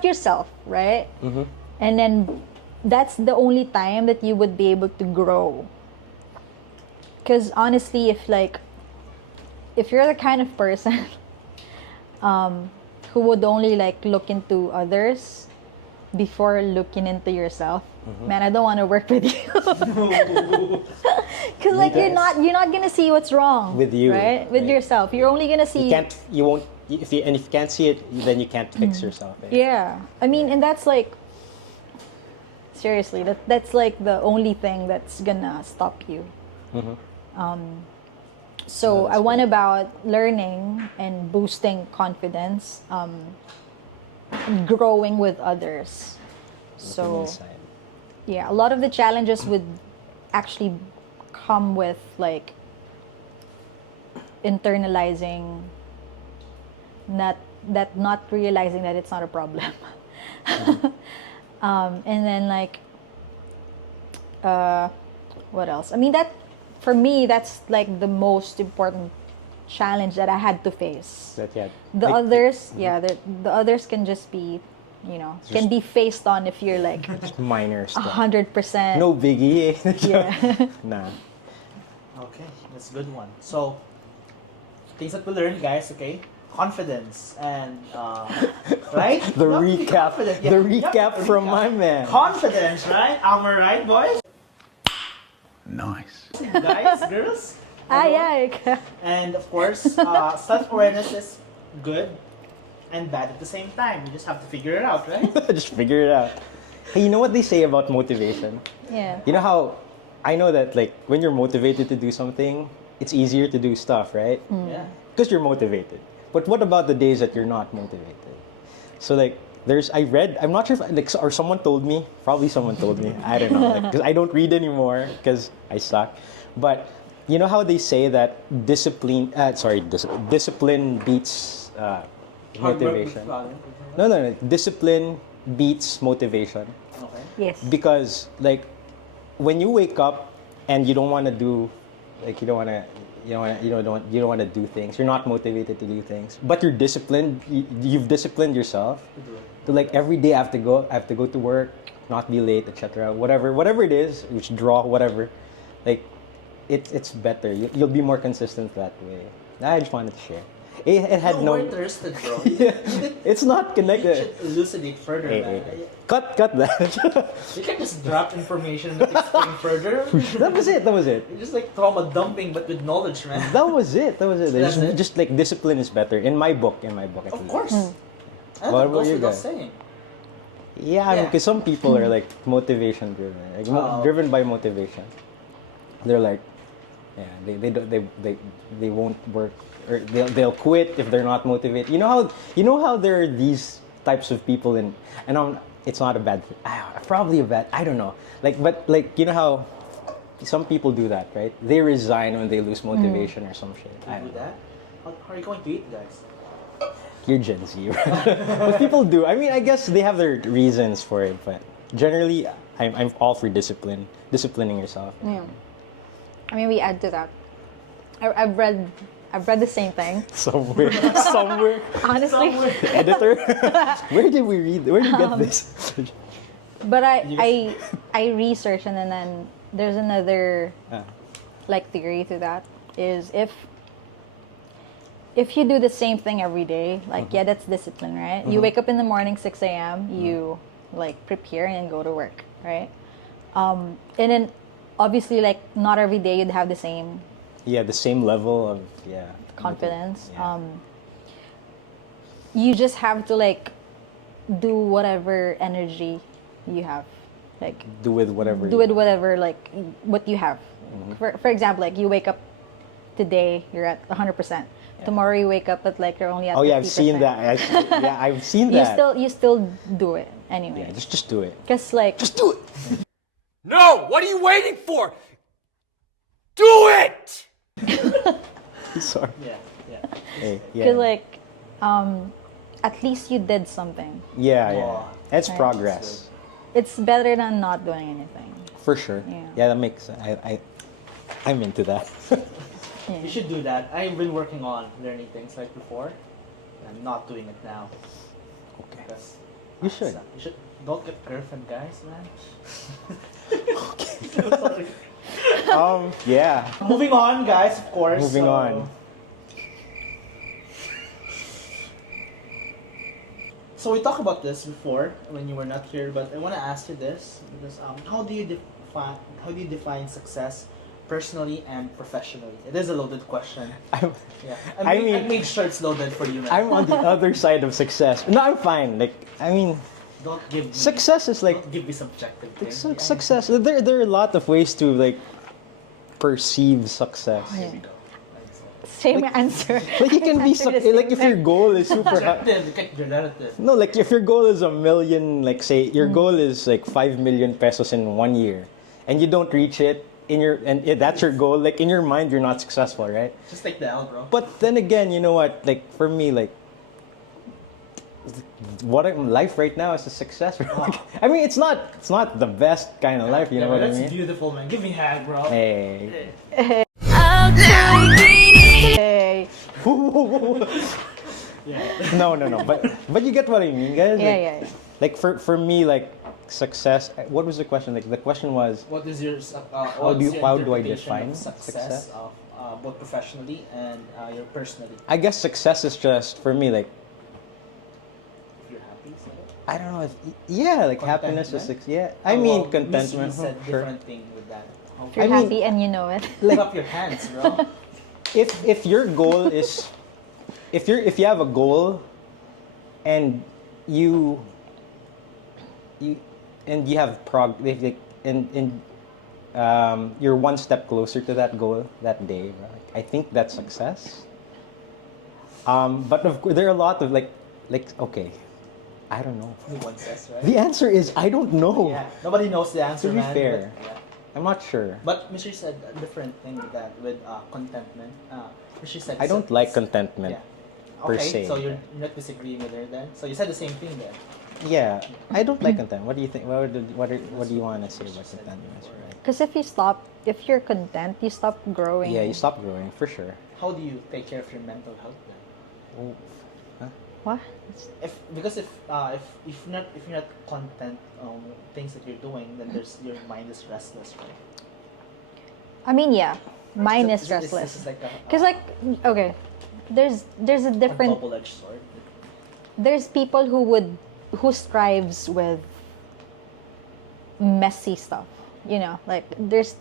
yourself, right? And then that's the only time that you would be able to grow. Because honestly, if you're the kind of person who would only like look into others before looking into yourself, man, I don't want to work with you. Because like you're not gonna see what's wrong With you, right? With right. yourself, you're only gonna see. You won't. If you can't see it, then you can't fix yourself. Eh? Yeah, I mean, and that's like seriously, that's like the only thing that's gonna stop you. So I went about learning and boosting confidence, and growing with others. So Inside. yeah, a lot of the challenges would actually come with like internalizing, not realizing that it's not a problem. And then like what else? I mean, that for me, that's like the most important challenge that I had to face. That yeah. The like, others, yeah, the others can just be, can be faced on if you're like minor stuff. 100%. No biggie. Yeah. Nah. Okay, that's a good one. So, things that we learned, guys. Okay, confidence and right. The You have to be recap. confident. The Yeah, you have to recap from my man. Confidence, right? Am I right, boys? Nice. Guys, girls. Yeah. And of course, self-awareness is good and bad at the same time. You just have to figure it out, right? Just figure it out. Hey, you know what they say about motivation? Yeah. You know how I know that like when you're motivated to do something, it's easier to do stuff, right? Yeah. Because you're motivated. But what about the days that you're not motivated? So like I'm not sure if like or someone told me, probably someone told me, I don't know, because I don't read anymore because I suck. But you know how they say that discipline beats motivation. No. Discipline beats motivation. Okay. Yes. Because like when you wake up and you don't want to you don't want to do things. You're not motivated to do things, but you're disciplined. You've disciplined yourself to like every day I have to go to work, not be late, etc. Whatever it is, which draw whatever, like it's better. You'll be more consistent that way. I just wanted to share. It had no. We're interested, bro. Yeah, it's not You connected. should elucidate further, man. Cut that. You can just drop information and explain further. That was it. You're just like trauma dumping, but with knowledge, man. That was it. That's it? Just like discipline is better in my book. At Of least. course. And What that about goes you without guys? saying. Yeah, Yeah. because some people are like motivation driven, like driven by motivation. They're like, yeah, they won't work, or they'll quit if they're not motivated. You know how there are these types of people it's not a bad thing. Probably a bad, I don't know. But you know how some people do that, right? They resign when they lose motivation or some shit. I You don't do know. that? How are you going to eat, guys? You're Gen Z, right? But people do. I mean, I guess they have their reasons for it, but generally, I'm all for disciplining yourself. Yeah. I mean, we add to that. I've read the same thing. Somewhere. Honestly. Editor, where did we read? Where did you get this? But I researched, and then there's another like theory to that is if you do the same thing every day, like yeah, that's discipline, right? You wake up in the morning 6 a.m. You like prepare and go to work, right? And then obviously like not every day you'd have the same The same level of confidence. Yeah. You just have to like do whatever energy you have, like Do with whatever. like what you have. For example, like you wake up today, you're at 100%. Tomorrow you wake up at like you're only at 50%. Oh yeah, I've seen that. I've seen that. You still do it anyway. Yeah, just do it. Cause like Just do it. No! What are you waiting for? Do it! Sorry. Yeah. Hey, yeah. cause like at least you did something. Yeah. Wow. That's Right. progress. It's better than not doing anything. For sure. Yeah. That makes I'm into that. Yeah. You should do that. I've been working on learning things like before. I'm not doing it now. Okay. Because You should. You should. Don't get girlfriend, guys, man. Yeah. Moving on, guys, of course. Moving on. So we talked about this before when you were not here, but I want to ask you this because how do you define success personally and professionally? It is a loaded question. I'm, Yeah, I mean- I made sure it's loaded for you, man. I'm on the other side of success. No, I'm fine. Don't give me Success is like Don't give me subjective things. success. There are a lot of ways to like perceive success. Here we go. Same answer. Like you can be Answer the like if same your goal is super high. Subjective, okay, you're relative. No, like if your goal is $1 million, like say your goal is like 5 million pesos in 1 year, and you don't reach it that's your goal. Like in your mind, you're not successful, right? Just take the L, bro. But then again, you know what? Like for me, like life right now is a success. Like, I mean, it's not the best kind of life. You know what I That's mean? beautiful, man. Give me hag, bro. Hey. Hey. Yeah. No. But you get what I mean, guys. Like, Yeah. Like for me, like success. What was the question? Like the question was, What is your how do I interpretation define of success of both professionally and your personally? I guess success is just for me like If you're happy, so. I don't know if like happiness is Contentment? yeah. I mean contentment. Miss Lee said Sure. different thing with that. If you're I mean- happy and you know it. Lift up your hands, bro. If your goal is if you have a goal and you have you're one step closer to that goal that day, right? I think that's success. But of course, there are a lot of like okay, I don't know. No one says, right? The answer is I don't know. Yeah, nobody knows the answer, To be man. fair. But, yeah. I'm not sure. But Mr. said a different thing with that, with contentment. Mr. said I don't like contentment Yeah. per Okay, se. so you're not disagreeing with her then? So you said the same thing then? Yeah, I don't like content. What do you think? What do you want to say about content? Because if you're content, you stop growing. Yeah, you stop growing for sure. How do you take care of your mental health then? Oh, huh? What? Because if you're not content things that you're doing, then your mind is restless, right? I mean, yeah, mine So is this restless. is like a Because okay, there's a different. double-edged sword. There's people who strives with messy stuff. You know, like there's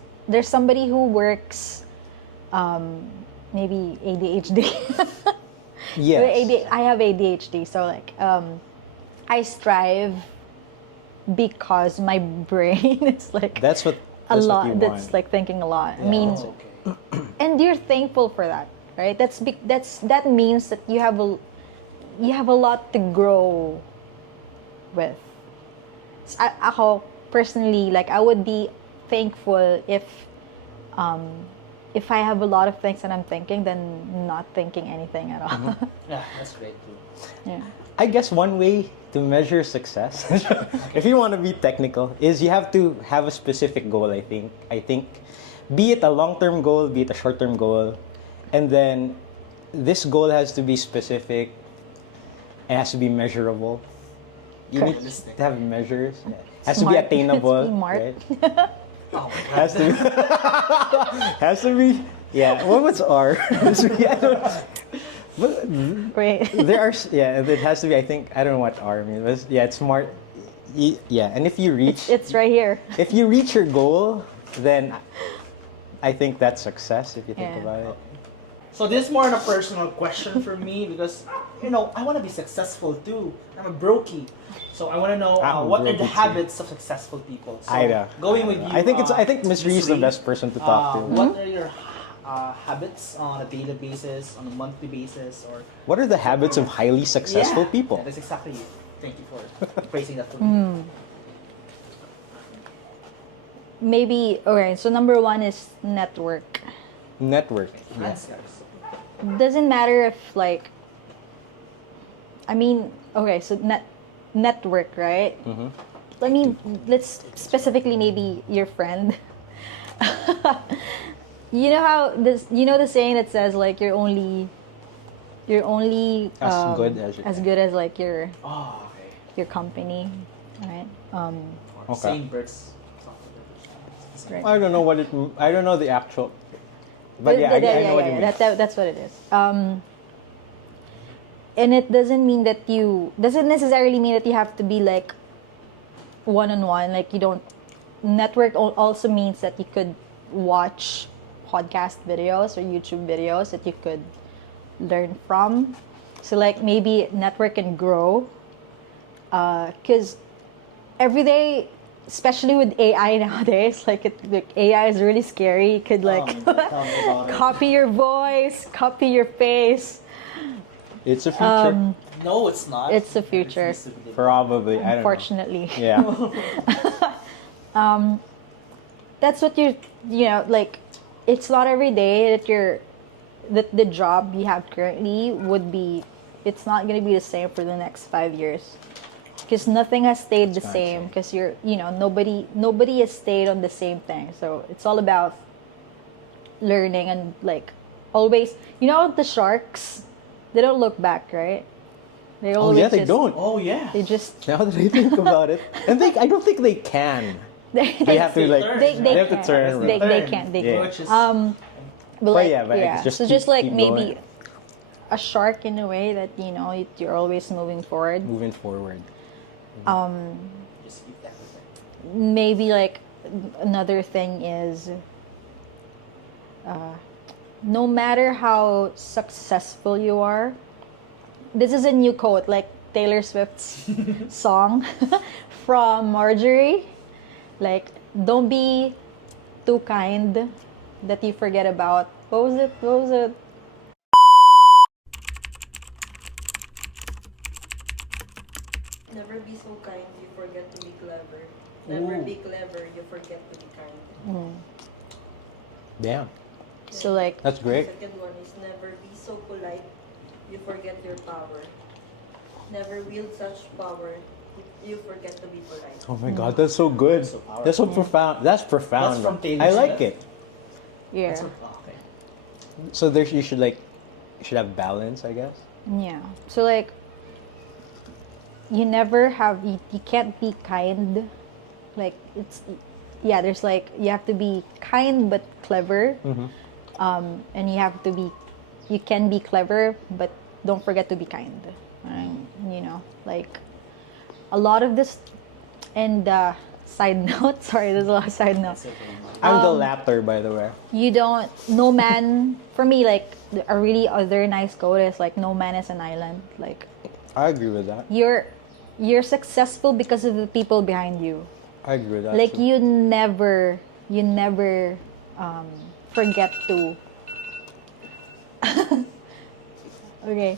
somebody who works, maybe ADHD. Yes. I have ADHD, so like I strive because my brain is like That's what. a That's lot. What you That's want. like thinking a lot. I Yeah, mean, that's okay. and you're thankful for that, right? That means that you have a lot to grow with. Ako personally, like I would be thankful if I have a lot of things that I'm thinking than not thinking anything at all. Yeah, that's great too. Yeah. I guess one way to measure success, if you want to be technical, is you have to have a specific goal. I think, be it a long-term goal, be it a short-term goal, and then this goal has to be specific. It has to be measurable. You need to have measures. Yeah. Has to be Smart. attainable. Let's be smart. Right? Oh my God. Has to be. Has to be. Yeah. What's R? Has to be- I don't- but Great. there are it has to be. I think I don't know what R means. But yeah, it's smart. Yeah, and if you reach It's right here. if you reach your goal, then I think that's success. If you think Yeah. about it. So this is more of a personal question for me because I want to be successful too. I'm a brokey, so I want to know I'm a what are the brokey too. habits of successful people. So I know. going with you, I think I think Miss Ree is the Ree, best person to talk to. What are your habits on a daily basis, on a monthly basis, or What are the habits of highly successful Yeah, people? that's exactly it. Thank you for praising that for me. Maybe okay. So number one is network. Network. Yeah. That's guys. Doesn't matter if like. I mean, okay. So network, right? Mhm. I mean, let's specifically maybe your friend. You know how this? You know the saying that says like you're only As good as as good as like your Oh, okay. your company, right? Okay. Same birds. Right. I don't know what it. I don't know the actual. But yeah, I know what you mean. That's what it is. And it doesn't necessarily mean that you have to be like one-on-one. Like you don't. Network also means that you could watch podcast videos or YouTube videos that you could learn from. So like maybe network and grow. Because every day, especially with AI nowadays, like AI is really scary. You could like Tell me about it. copy your voice, copy your face. It's a future. No, it's not. It's the future. Probably. I don't know. Unfortunately. Yeah. That's what like it's not every day that the job you have currently it's not going to be the same for the next 5 years because nothing has stayed the not same because nobody has stayed on the same thing, so it's all about learning and like always the sharks, they don't look back, right? They Oh always yeah, they just- don't. Oh yeah. they just Now that I think about it, and I don't think they can. They have to like. They have to can. turn. They right? can. They Yeah. can. Which is But like, yeah, but yeah. just So keep- just like keep maybe going. a shark in a way that you're always moving forward. Moving forward. just keep that with it. Maybe like another thing is, no matter how successful you are, this is a new quote, like Taylor Swift's song from Marjorie. Like, don't be too kind that you forget about. What was it? Never be so kind, you forget to be clever. Never Ooh. be clever, you forget to be kind. Damn, So like, that's great. Second one is never be so polite, you forget your power. Never wield such power, you forget to be polite. Oh my God, that's so good. So powerful. That's so profound. That's profound. That's from Taylor I like Swift. it. Yeah. Okay. So there's you should have balance, I guess. Yeah. So like you can't be kind. Like it's yeah, there's like you have to be kind but clever. And you can be clever but don't forget to be kind. You know, like a lot of this and side note, sorry, there's a lot of side notes. I'm the latter, by the way. No man, for me, like, a really other nice quote is like, no man is an island. Like, I agree with that. you're successful because of the people behind you. I agree with that. Like, too. you never forget to. Okay.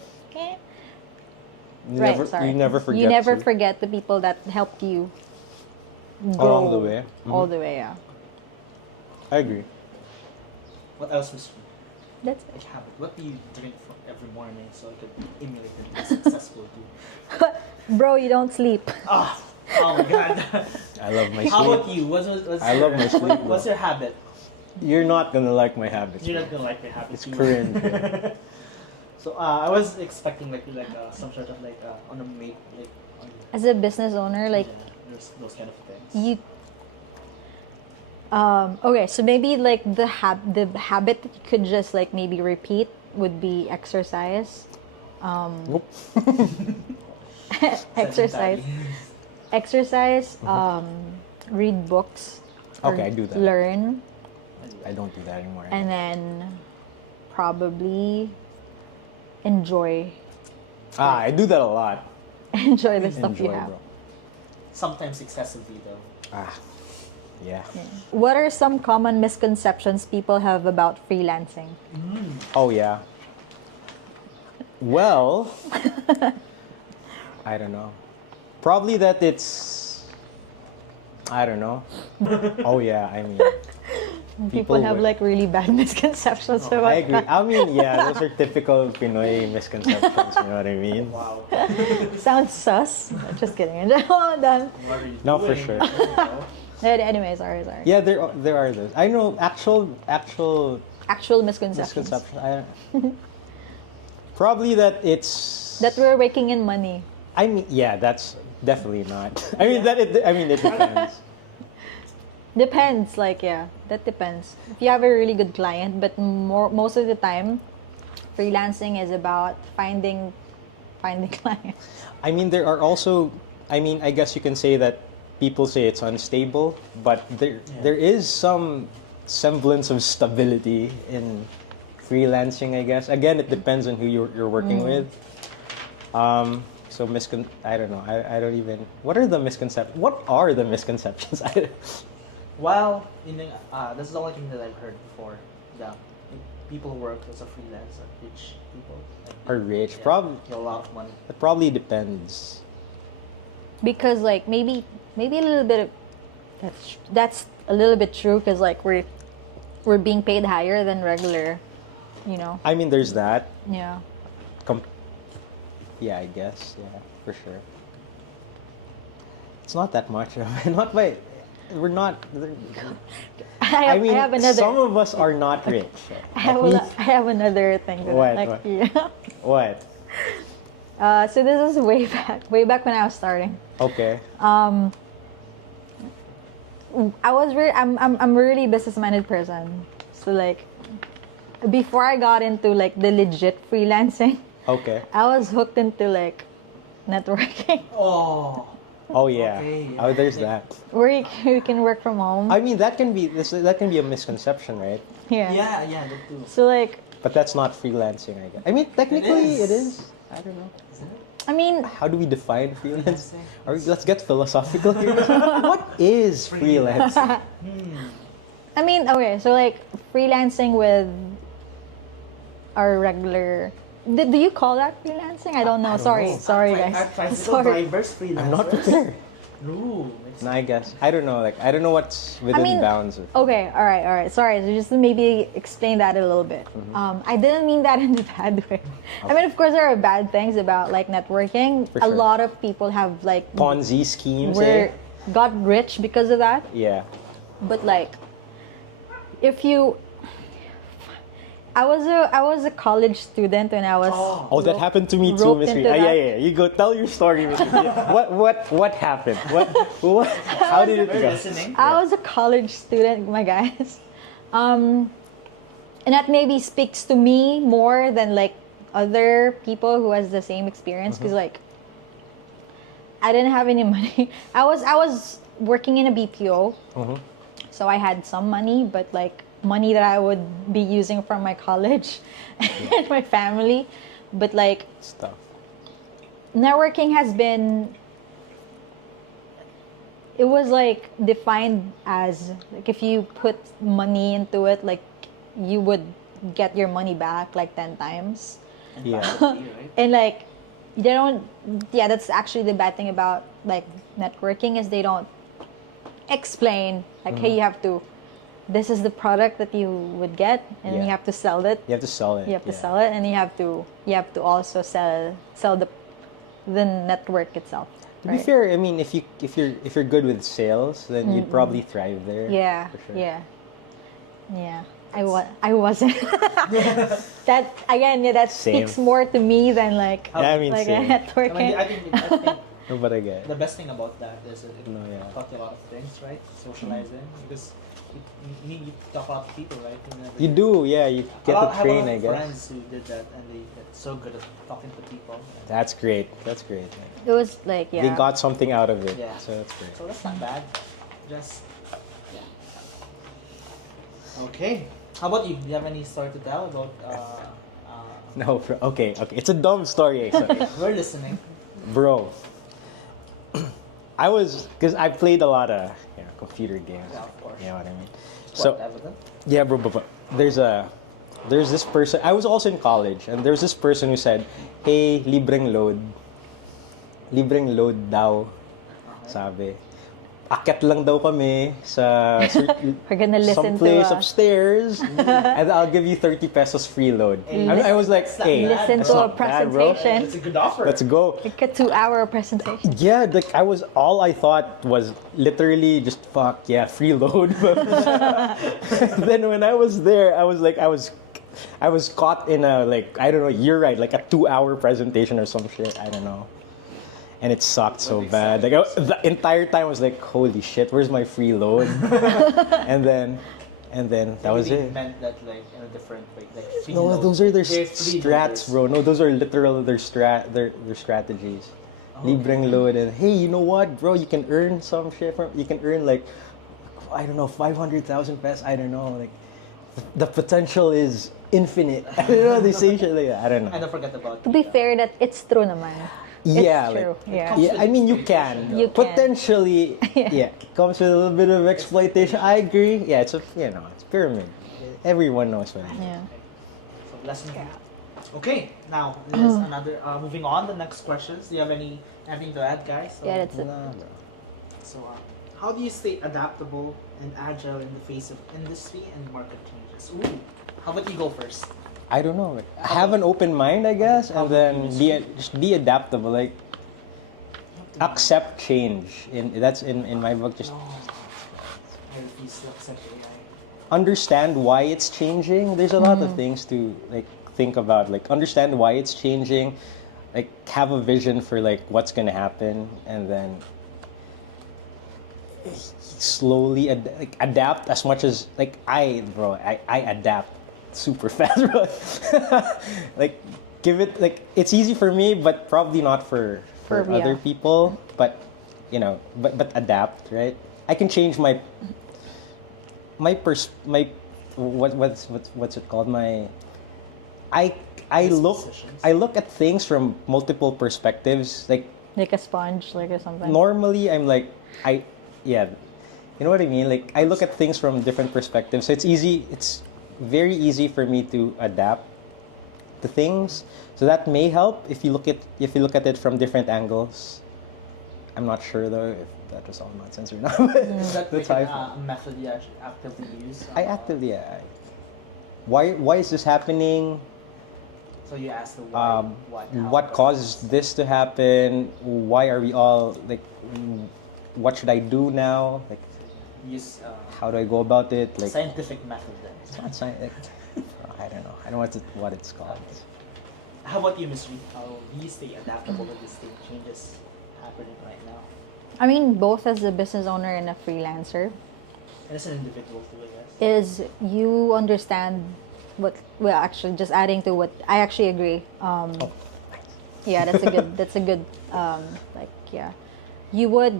Right, sorry. You never forget. You never to. forget the people that helped you grow Along the way. all the way. Yeah. I agree. What else was That's like habit? What do you drink for every morning so I could emulate it and be successful too? Bro, you don't sleep. Oh my God. I love my How sleep. about you? What's I love my sleep, What's your habit? You're not gonna like my habits. You're not gonna like my habit. It's too. cringe. Yeah. So I was expecting like some sort of on a mate on, As a business owner, like, yeah, there's those kind of things. you okay, so maybe like the habit that you could just like maybe repeat would be exercise. Nope. Exercise. Exercise, read books. or Okay, I do that. Learn, I don't do that anymore. and then probably enjoy I do that a lot. enjoy the stuff you Enjoy, have. bro. Sometimes excessively though. Yeah. What are some common misconceptions people have about freelancing? Oh yeah. Well, I don't know. Probably that it's. I don't know. Oh yeah, I mean. People have would- like really bad misconceptions about I agree. that. I mean, yeah, those are typical Pinoy misconceptions. You know what I mean? Wow. Sounds sus. Just kidding. Done. What are you No, for doing? sure. You know? Anyway, sorry. Yeah, there are those. I know actual Actual misconceptions. misconceptions. Probably that it's. That we're raking in money. I mean, yeah, that's definitely not. I mean it depends. Depends, like, yeah, that depends. If you have a really good client, but most of the time, freelancing is about finding clients. I mean, there are also. I mean, I guess you can say that people say it's unstable, but there is some semblance of stability in freelancing. I guess again, it depends on who you're working with. So I don't know. I don't even. What are the misconceptions? What are the misconceptions? Well, this is the only thing that I've heard before. Yeah, people who work as a freelancer, rich people. Like, Are rich? yeah, Probably. get a lot of money. It probably depends. Because like maybe a little bit of that's a little bit true because like we're being paid higher than regular, you know. I mean, there's that. Yeah. Yeah, I guess. Yeah, for sure. It's not that much. Not by. We're not. I mean, have another. some of us are not rich. I have another thing. That, What? like, What? yeah. What? So this is way back when I was starting. Okay. I'm a really business-minded person. So like, before I got into like the legit freelancing, Okay. I was hooked into like networking, Oh yeah. Okay, yeah. Oh, there's that. where you can work from home. I mean, that can be a misconception, right? Yeah. Yeah, that too. So like, But that's not freelancing, I guess. I mean, technically, It it is. is. I don't know. I mean, How do we define freelance? Let's get philosophical here. What is freelance? okay, so like freelancing with our regular. Do you call that freelancing? I don't know. don't Sorry, know. sorry guys. Tricycle Sorry. drivers, freelancers. I'm not prepared. Ooh, makes No, I guess I don't know. Like I don't know what's within mean, bounds. Of, Okay, all right. Sorry, so just to maybe explain that a little bit. I didn't mean that in a bad way. I mean, of course, there are bad things about like networking. For A sure. lot of people have like Ponzi schemes. were got rich because of that. Yeah. But like, if you, I was a college student when I was. Oh, that happened to me too, roped Miss Ree. into that. Yeah. You go tell your story. Miss Ree. What happened? What? How did it We're go? listening. I was a college student, my guys. And that maybe speaks to me more than like other people who has the same experience because like I didn't have any money. I was working in a BPO. So I had some money, but like money that I would be using from my college and my family. But like Stuff. networking has been, it was like defined as like if you put money into it, like you would get your money back like 10 times. Yeah. Right? And like they don't, yeah, that's actually the bad thing about like networking is they don't explain like hey, you have to, this is the product that you would get and Yeah. you have to sell it. You have to sell it. You have to yeah. sell it and you have to also sell the network itself. To be Right? fair, I mean, if you're good with sales, then you'd probably thrive there. Yeah, for sure. yeah. I wasn't. That again, yeah, that Same. speaks more to me than like Yeah, I mean, like same. networking. I think No, but I get the it. best thing about that is that it No, yeah. taught you a lot of things, right? Socializing, because you talk a lot to people, right? You do, yeah. You get I to have a train, lot I of guess. friends who did that, and they get so good at talking to people. That's great. That's great. It was like They got something out of it, Yeah. so that's great. So that's not bad. Just yeah. Okay. How about you? Do you have any story to tell about? No, bro. Okay. It's a dumb story, sorry. We're listening. Bro. Because I played a lot of computer games. Yeah, of course. You know what I mean? So evident. Yeah, bro, but there's this person. I was also in college, and there's this person who said, "Hey, libreng load daw." Sabi. Akyat lang daw kami sa We're gonna listen to someplace upstairs, and I'll give you 30 pesos free load. I was like, hey, listen that's to a not bad, bro. presentation. It's a good offer. Let's go. Like a 2-hour presentation. Yeah, like all I thought was literally just fuck yeah, free load. Then when I was there, I was caught in a I don't know, you're right, like a 2-hour presentation or some shit. I don't know. And it sucked so bad. Like the entire time I was like, holy shit, where's my free load? and then that was Maybe it. Meant that like in a different way, like free No, load. those are their They're free strats, loaders. bro. No, those are literal their strategies. Libreng load and hey, you know what, bro? You can earn some shit from. You can earn like, I don't know, 500,000 pesos. I don't know, like the potential is infinite. I don't know. They say shit like that. I don't know. And don't forget about. To be fair, that it's true naman. Yeah, It's true. like Yeah. yeah. I mean, you can You can. potentially. Yeah, comes with a little bit of exploitation. I agree. Yeah, it's it's pyramid. Everyone knows what it is. Yeah. So lesson. Okay, now there's another. Moving on, the next questions. Do you have anything to add, guys? Yeah, that's it. Nah, bro. So, how do you stay adaptable and agile in the face of industry and market changes? Ooh, how about you go first? I don't know. Like, have an open mind, I guess, and then just be adaptable. Like accept change. That's in my book. Just I refuse to accept AI. understand why it's changing. There's a lot of things to think about. Like understand why it's changing. Like have a vision for what's gonna happen, and then slowly adapt as much as I adapt super fast, bro. Give it it's easy for me, but probably not for other yeah. people. But but adapt, right? I can change my what's it called? I look at things from multiple perspectives. Like Like a sponge, like or something. normally I'm you know what I mean? Like I look at things from different perspectives. So it's very easy for me to adapt to things. So that may help if you look at it from different angles. I'm not sure though if that was all nonsense or not. Is that That's like how I a method you actually actively use? I actively, yeah. Why is this happening? So you ask the why, how, What caused this to happen? Why are we all like? What should I do now? Like, use how do I go about it? Like, scientific method then. it's not scientific. I don't know. I don't know what it's called. How about you, Ms. Reed? How do you stay adaptable to these thing changes happening right now? I mean, both as a business owner and a freelancer, And as an individual too, I guess. is you understand what. Well, actually, just adding to what I actually agree. Yeah, that's a good. That's a good. Like, yeah, you would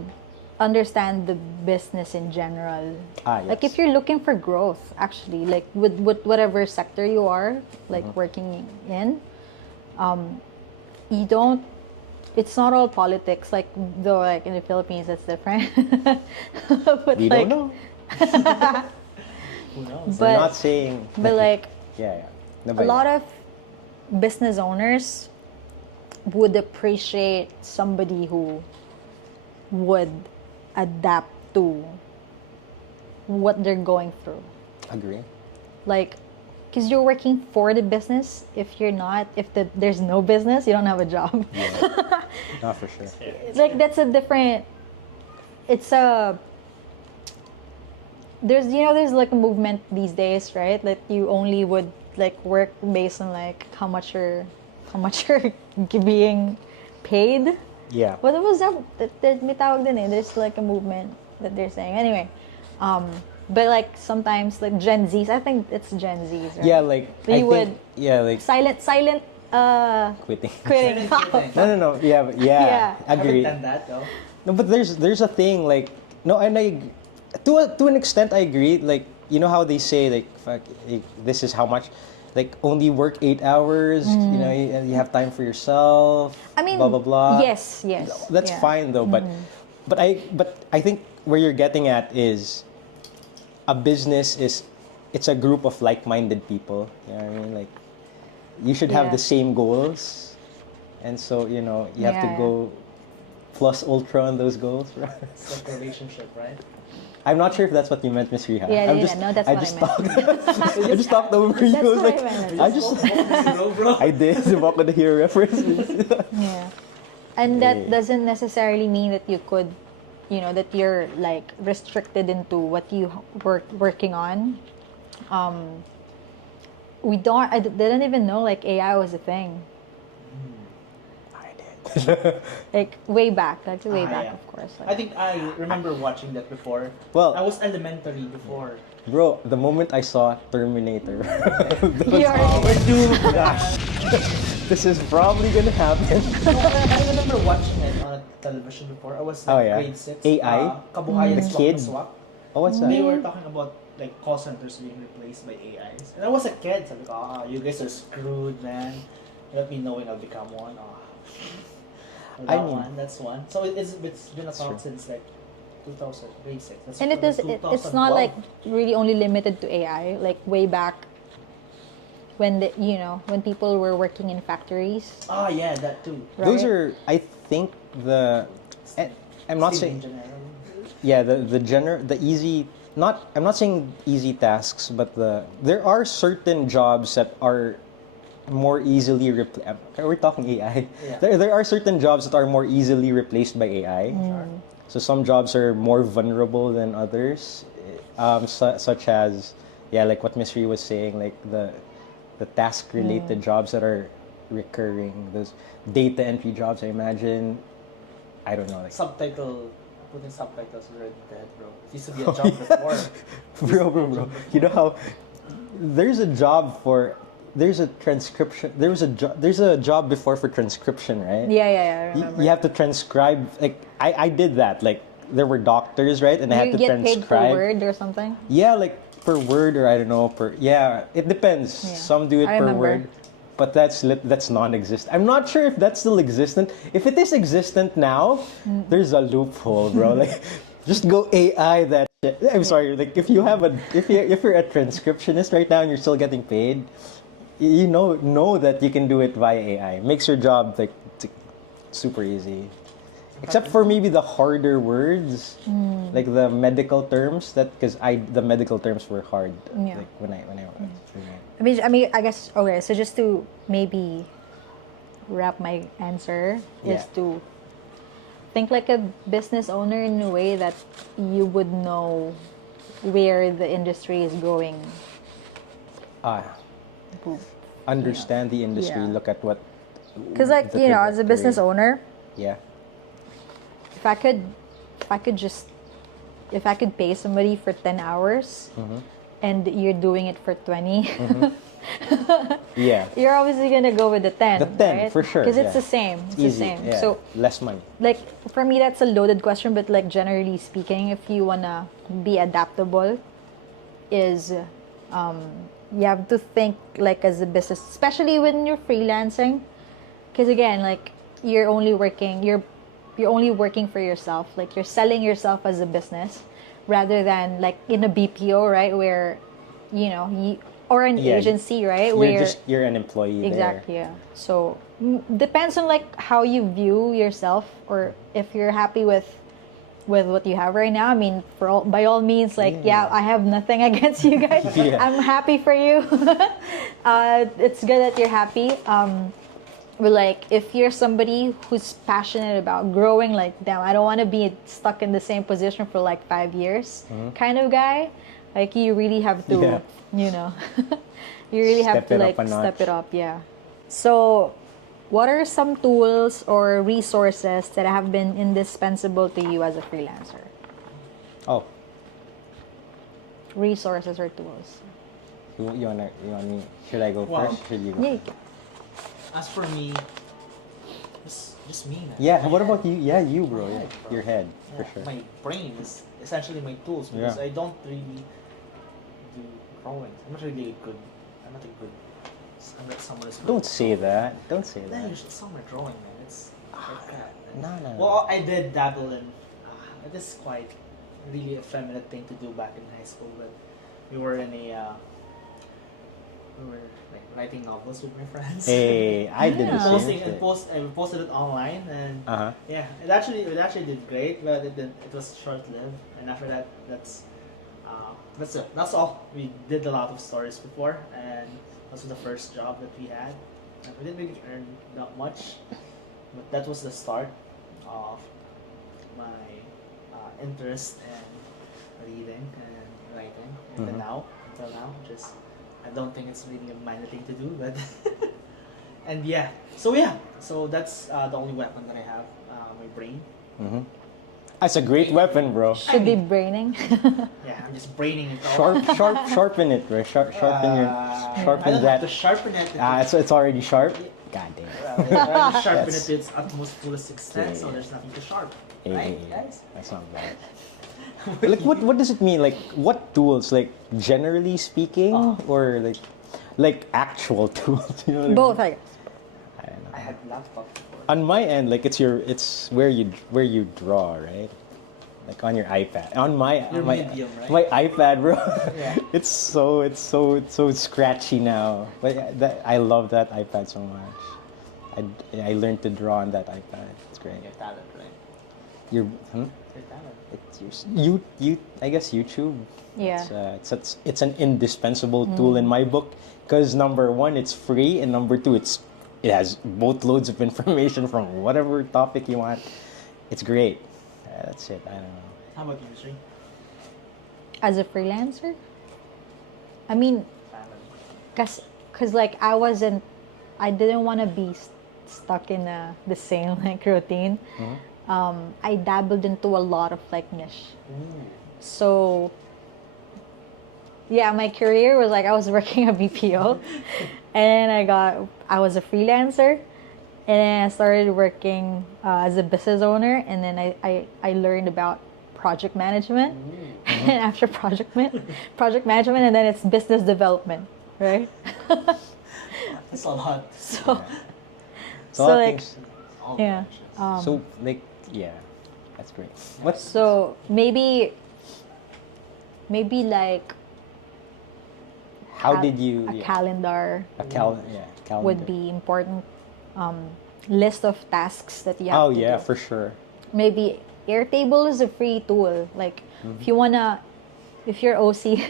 understand the business in general. Yes. Like, if you're looking for growth, actually, like with whatever sector you are, like working in, you don't. It's not all politics. Like, though, like in the Philippines, that's different. But We like, don't know. Who knows? But- We're not saying. but like. Yeah. No, A but lot of business owners would appreciate somebody who would adapt to what they're going through. agree. Like, because you're working for the business. If you're not, there's no business, you don't have a job. Yeah. Not for sure. Like, that's a different. It's a. There's like a movement these days, right? That you only would like work based on like how much you're being paid. Yeah. What was that? May tawag din eh. There's like a movement that they're saying. Anyway, but like sometimes like Gen Zs, I think it's Gen Zs, right? Yeah, like So you would yeah, like silent quitting. quitting. No. Yeah, but yeah, Yeah. agree. Haven't done that though. No, but there's a thing like no, and to an extent I agree. Like you know how they say like fuck, this is how much. Like only work 8 hours. You know, you have time for yourself. I mean, blah blah blah. yes. That's Yeah. fine though. But I think where you're getting at is a business is it's a group of like-minded people. You know what I mean? Like you should have Yeah. the same goals, and so you know you have to Yeah. go plus ultra on those goals. Right? It's like a relationship, right? I'm not sure if that's what you meant, Miss Riha. Yeah, I'm yeah, just, no, that's I what I just meant. talked. I just talked over you. That's I was what like, I meant. I just. No, bro. I did. Walk with the hero references. Yeah. And that Yeah. doesn't necessarily mean that you could, that you're like restricted into what you working on. I didn't even know like AI was a thing. I did. Like way back, like way Ah, back, yeah. of course. I think I remember watching that before. Well- I was elementary before. Bro, the moment I saw Terminator, You already- Dude, gosh. this is probably gonna happen. I remember watching it on television before. I was like Oh, yeah. grade 6. AI? Kabuhayan The Swak kid? na Swak. Oh, what's They that? were talking about like call centers being replaced by AIs. And I was a kid, sabi ko, you guys are screwed, man. Let me know when I'll become one. I That mean- one, that's one. So it's been a thought since like 2000, grade 6. That's And it's not like really only limited to AI. Like way back when when people were working in factories. Ah, yeah, that too. Those right? are, I think, I'm not Steam saying. engineering. Yeah, the easy. I'm not saying easy tasks, but there are certain jobs that are more easily replaced. We're talking AI. Yeah. There are certain jobs that are more easily replaced by AI. So some jobs are more vulnerable than others, such as like what Miss Ree was saying, like the task related jobs that are recurring, those data entry jobs. I imagine. I don't know, like Putting subtitles is already dead, bro. It used to be a job before. bro. You know how there's a job for there's a transcription. There's a job before for transcription, right? Yeah, I remember. You have to transcribe. Like I did that. Like there were doctors, right? And I had You to get transcribe. paid per word or something. Yeah, like per word or I don't know per. Yeah, it depends. Yeah. Some do it I per remember. word. But that's non-existent. I'm not sure if that's still existent. If it is existent now, there's a loophole, bro. Like, just go AI that shit. I'm sorry. Like, if you're a transcriptionist right now and you're still getting paid, you know that you can do it via AI. Makes your job like super easy. Except for maybe the harder words, like the medical terms. Because the medical terms were hard. Yeah. Like when I I guess, okay, so just to maybe wrap my answer is Yeah. to think like a business owner in a way that you would know where the industry is going. Understand the industry. Yeah. Look at what. Because like, the you know, as a business trajectory. owner, Yeah. if I could pay somebody for 10 hours and you're doing it for 20, Yeah. you're obviously gonna go with the 10. The 10, right? for sure, Because it's yeah. the same. It's the Easy. same. Yeah. So less money. like for me that's a loaded question, but like generally speaking, if you wanna be adaptable, is you have to think like as a business, especially when you're freelancing, because again, like you're only working for yourself, like you're selling yourself as a business rather than like in a BPO, right, where or an Yeah, agency, right, You're where you're an employee exactly, yeah. So depends on like how you view yourself, or if you're happy with what you have right now. I mean, by all means, like yeah, I have nothing against you guys. Yeah. I'm happy for you. It's good that you're happy. But like if you're somebody who's passionate about growing, like damn, I don't want to be stuck in the same position for like 5 years, kind of guy. Like you really have to, Yeah. you know, you really have Step to it up like a notch. step it up. Yeah. So, what are some tools or resources that have been indispensable to you as a freelancer? Oh, Resources or tools? you want me? Should I go Wow. first? Should you go? Yeah. As for me, just me, man. Yeah. My What head. about you? Yeah, you, bro. My Yeah, head, bro. your head Yeah, for sure. My brain is essentially my tools because Yeah. I don't really do drawings. I'm not really good. I'm not a good. I'm not someone who's good. Don't say that. Don't say Then that. you should summer drawing, man. It's like that. No, no. Well, I did dabble in. It is quite really a feminine thing to do back in high school, but we were in a. We were like writing novels with my friends. Hey, I did the Yeah. same Posting shit. and we posted it online, and Uh huh. yeah, it actually did great, but it was short lived, and after that, that's it. That's all. We did a lot of stories before, and that was the first job that we had. And we didn't really earn that much, but that was the start of my interest in reading and writing. Until now, just I don't think it's really a minor thing to do, but and so that's the only weapon that I have, my brain. That's a great weapon, bro. Should be braining. Yeah, I'm just braining it all. Sharpen it, bro. Sharpen I don't have that. to sharpen it. It's already sharp. God damn. I already sharpen it That's- to its utmost fullest extent, so there's nothing to sharp. Right, guys? That's not bad. Like, what does it mean? Like, what tools? Like, generally speaking, or like actual tools? You know what Both, I I mean? guess. I don't know. I had laptop before. On my end, like it's where you draw, right? Like on your iPad. On my Your my Medium, right? my iPad, bro. Yeah. It's so scratchy now. But I love that iPad so much. I learned to draw on that iPad. It's great. Your talent, right? Your Your talent. it's you I guess YouTube. Yeah. It's an indispensable tool in my book because number one, it's free, and number two, it has boatloads of information from whatever topic you want. It's great. That's it. I don't know. How about you, Sri? As a freelancer, I mean, Talent. cause like I didn't want to be stuck in the same like routine. I dabbled into a lot of like niche. So yeah, my career was like I was working at BPO, and I was a freelancer, and then I started working as a business owner, and then I learned about project management, and after project management, and then it's business development, right? That's a lot. So So, a lot of like things- All yeah. branches. so like yeah, that's great. What's So maybe like how did you a calendar calendar would be important. List of tasks that you have Oh to yeah, do. for sure. maybe Airtable is a free tool. Like if you wanna, if you're OC,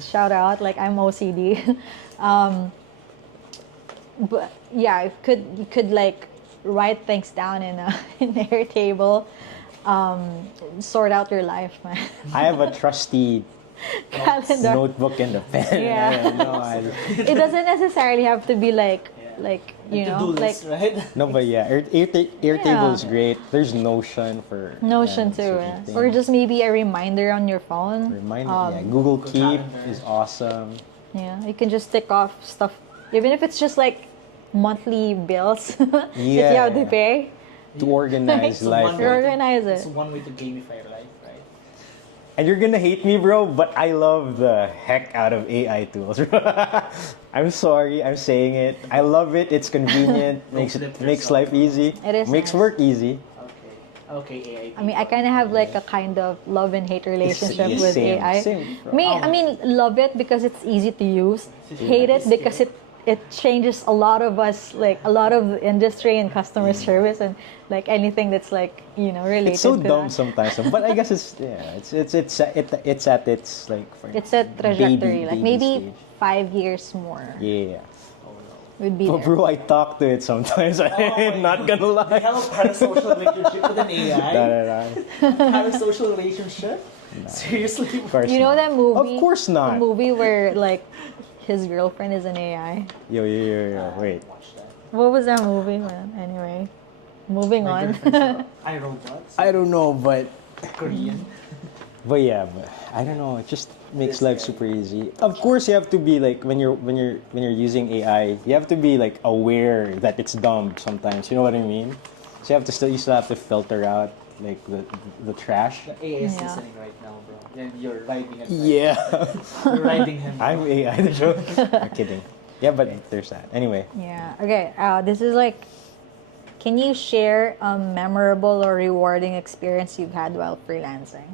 shout out. Like I'm OCD. But yeah, you could like write things down in a in Airtable, sort out your life, man. I have a trusty Calendar. notebook and a pen. Yeah. I don't know. It doesn't necessarily have to be like you To know do like list, right? No, but yeah, Airtable is great. There's Notion for Notion too, certain yeah. Or things. just maybe a reminder on your phone. Reminder. Yeah, Google Keep is awesome. Yeah, you can just tick off stuff, even if it's just like monthly bills that you have to Yeah. pay. To organize life. You organize It's it. one way to gamify your life, right? And you're gonna hate me, bro, but I love the heck out of AI tools. I'm sorry, I'm saying it. I love it. It's convenient. Makes life easy. It is Makes nice. work easy. Okay, AI. I mean, I kind of have like a kind of love and hate relationship yeah, with same, AI. same. I mean, love it because it's easy to use. Hate it because it changes a lot of us, like a lot of industry and customer service and like anything that's like related. It's so to dumb that. sometimes, but I guess it's at its like It's a trajectory, like baby maybe stage. 5 years more Yeah. would be But there. bro, I talk to it sometimes. I'm not gonna They lie. have a parasocial relationship with an AI. No, no, no. Parasocial relationship? Seriously? Of course You know not. that movie? Of course not. The movie where like his girlfriend is an AI. Yo, wait. Watch that. What was that movie, man? Anyway, moving My on. girlfriend's iRobots. I don't know, but Korean. yeah, but I don't know. It just makes life super easy. Of course, you have to be like when you're using AI, you have to be like aware that it's dumb sometimes. You know what I mean? So you still have to filter out like the trash. The AI is Yeah. listening right now, bro. And you're riding it. Yeah, You're riding him. Bro. I'm AI. The joke. I'm kidding. Yeah, but there's that. Anyway, Yeah. Okay. This is like, can you share a memorable or rewarding experience you've had while freelancing?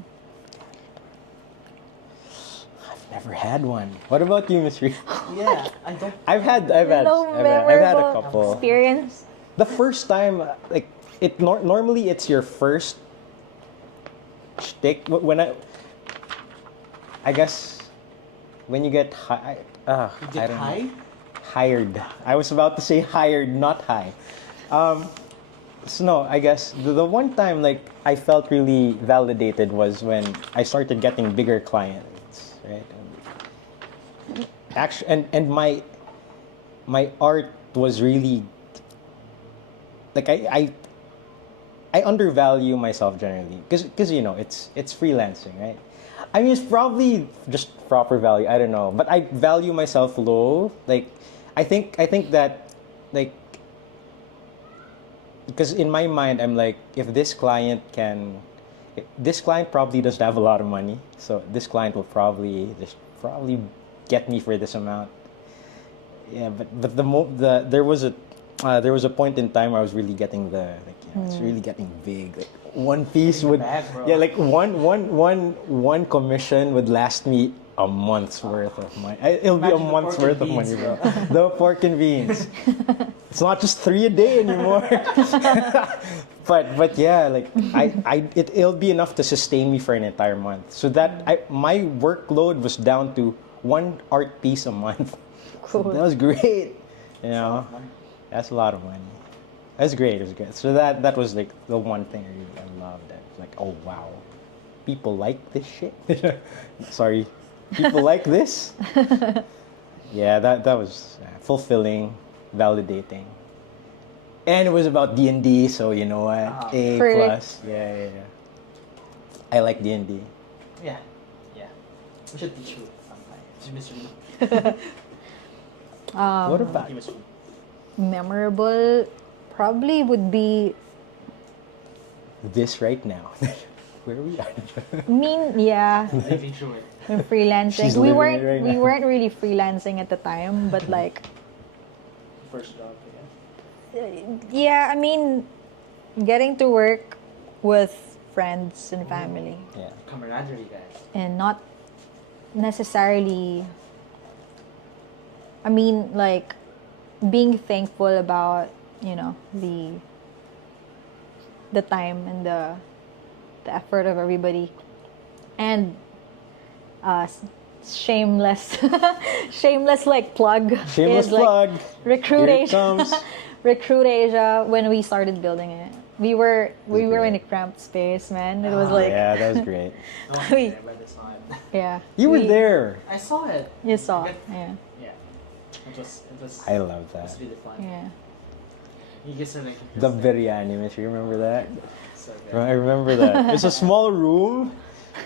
never had one. What about you, Miss Ree? Yeah, I don't. I've had No I've had a memorable couple. experience. The first time, like normally it's your first shtick. When I guess when you get You I get don't know. high? Hired. I was about to say hired, not high. So no, I guess the one time like I felt really validated was when I started getting bigger clients, right? Actually, and my art was really like I undervalue myself generally because it's freelancing, right? I mean, it's probably just proper value. I don't know, but I value myself low. Like, I think that, like, because in my mind, I'm like, if this client probably doesn't have a lot of money, so this client will probably get me for this amount. Yeah, but there was a point in time where I was really getting it's really getting big. Like one piece would bag, bro. yeah, like one commission would last me a month's worth of money. It'll be a Imagine the month's pork and worth of money, beans, bro. The pork and beans. It's not just 3 a day anymore. but yeah, like it'll be enough to sustain me for an entire month. So that my workload was down to one art piece a month. Cool. That was great. That's a lot of money. That's great. It was good. So that was like the one thing I loved. It was like, oh wow, people like this shit. Sorry, people like this. Yeah, that was fulfilling, validating, and it was about D&D. So you know what, A Perfect. plus. Yeah. I like D&D. Yeah. We should teach you sometimes. Mr. What about He was Memorable probably would be, this right now? Where we are? yeah, living through it. when freelancing. She's We living it right we now. weren't really freelancing at the time, but like, First job, yeah. yeah, I mean, getting to work with friends and family Yeah. Camaraderie, guys. and not necessarily, I mean, like being thankful about the the time and the effort of everybody. And shameless shameless like plug Shameless is like plug. Recruit Here it Asia. comes. Recruit Asia. When we started building it, we were in a great. cramped space, man. It was like Yeah, that was great. No one's We- there by this time. yeah. You were we- there. I saw it. You saw it. Yeah. Yeah. It was I love it was that. really fun. Yeah. You guys are like The biryani, Miss. You remember that? so good. I remember that. It's a small room,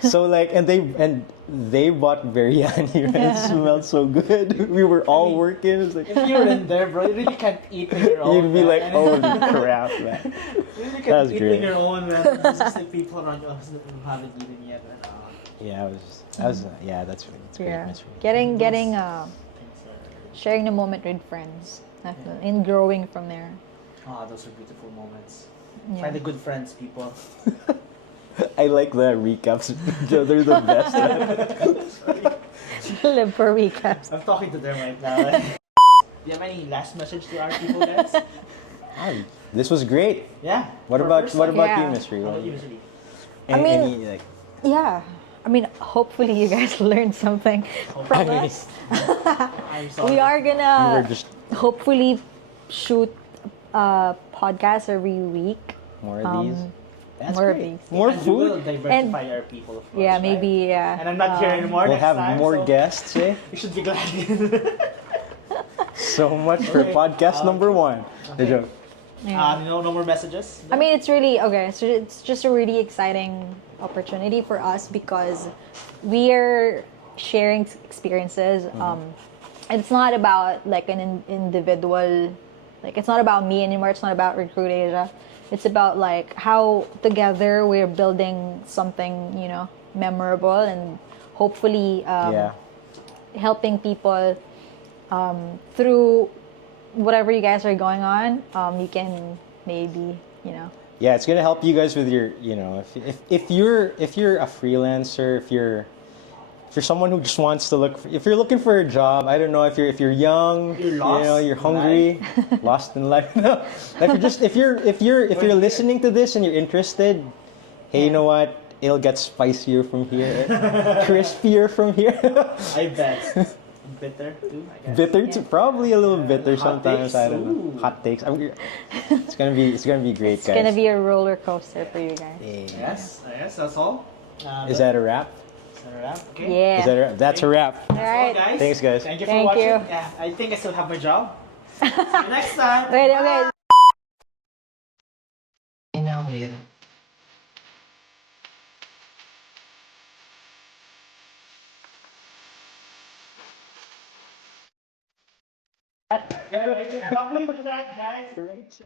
so like, and they bought biryani. Right? It smelled so good. We were all working. It's like If you're in there, bro, you really can't eat on your own. you'd be man. like, And holy crap, man. you really That can't was eat great. on your own, man. There's just like people around you who haven't eaten yet. And, Yeah, that was yeah, that's great, Yeah. Miss. Getting things are- sharing the moment with friends. Definitely. And growing from there. those are beautiful moments. Yeah. Find the good friends, people. I like the recaps. They're the best. Live for recaps. I'm talking to them right now. Do you have any last message to our people, guys? This was great. Yeah. What for about first what time. about Yeah. you, Miss Ree? How about you, Miss Lee? Any, mean- any, like, Yeah. I mean, hopefully you guys learned something from I mean, us. I'm sorry. We are we were gonna just hopefully shoot a podcast every week. more of these. That's more of great. these. More And we will food. diversify our people, of course. Yeah, right? maybe. Yeah. And I'm not here anymore. We'll next have time, more so guests. Eh? You should be glad. So much for Okay. podcast number 1. The joke. Yeah. no more messages. I mean, it's really okay. So it's just a really exciting opportunity for us because we are sharing experiences. It's not about like an individual, like it's not about me anymore. It's not about Recruit Asia. It's about like how together we're building something, memorable and hopefully Yeah. helping people through whatever you guys are going on. You can maybe, Yeah, it's gonna help you guys with your, if you're a freelancer, if you're someone who just wants to if you're looking for a job, I don't know if you're young, You're lost you're in hungry, lost in life. No, if you're listening to this and you're interested, hey, you know what? It'll get spicier from here, crispier from here. I bet. Bitter too, I guess. Bitter, probably a little bitter Hot sometimes. takes? I don't know. Ooh. Hot takes. It's gonna be great, it's guys. gonna be a roller coaster for you guys. Yeah. Yes, that's all. Is that a wrap? Is that a wrap? Okay. Yeah. Is that a wrap? That's a wrap. All That's all, right. guys. Thanks, guys. Thank you for Thank watching. you. Yeah, I think I still have my job. See you next time. Wait, okay. Bye. Guys.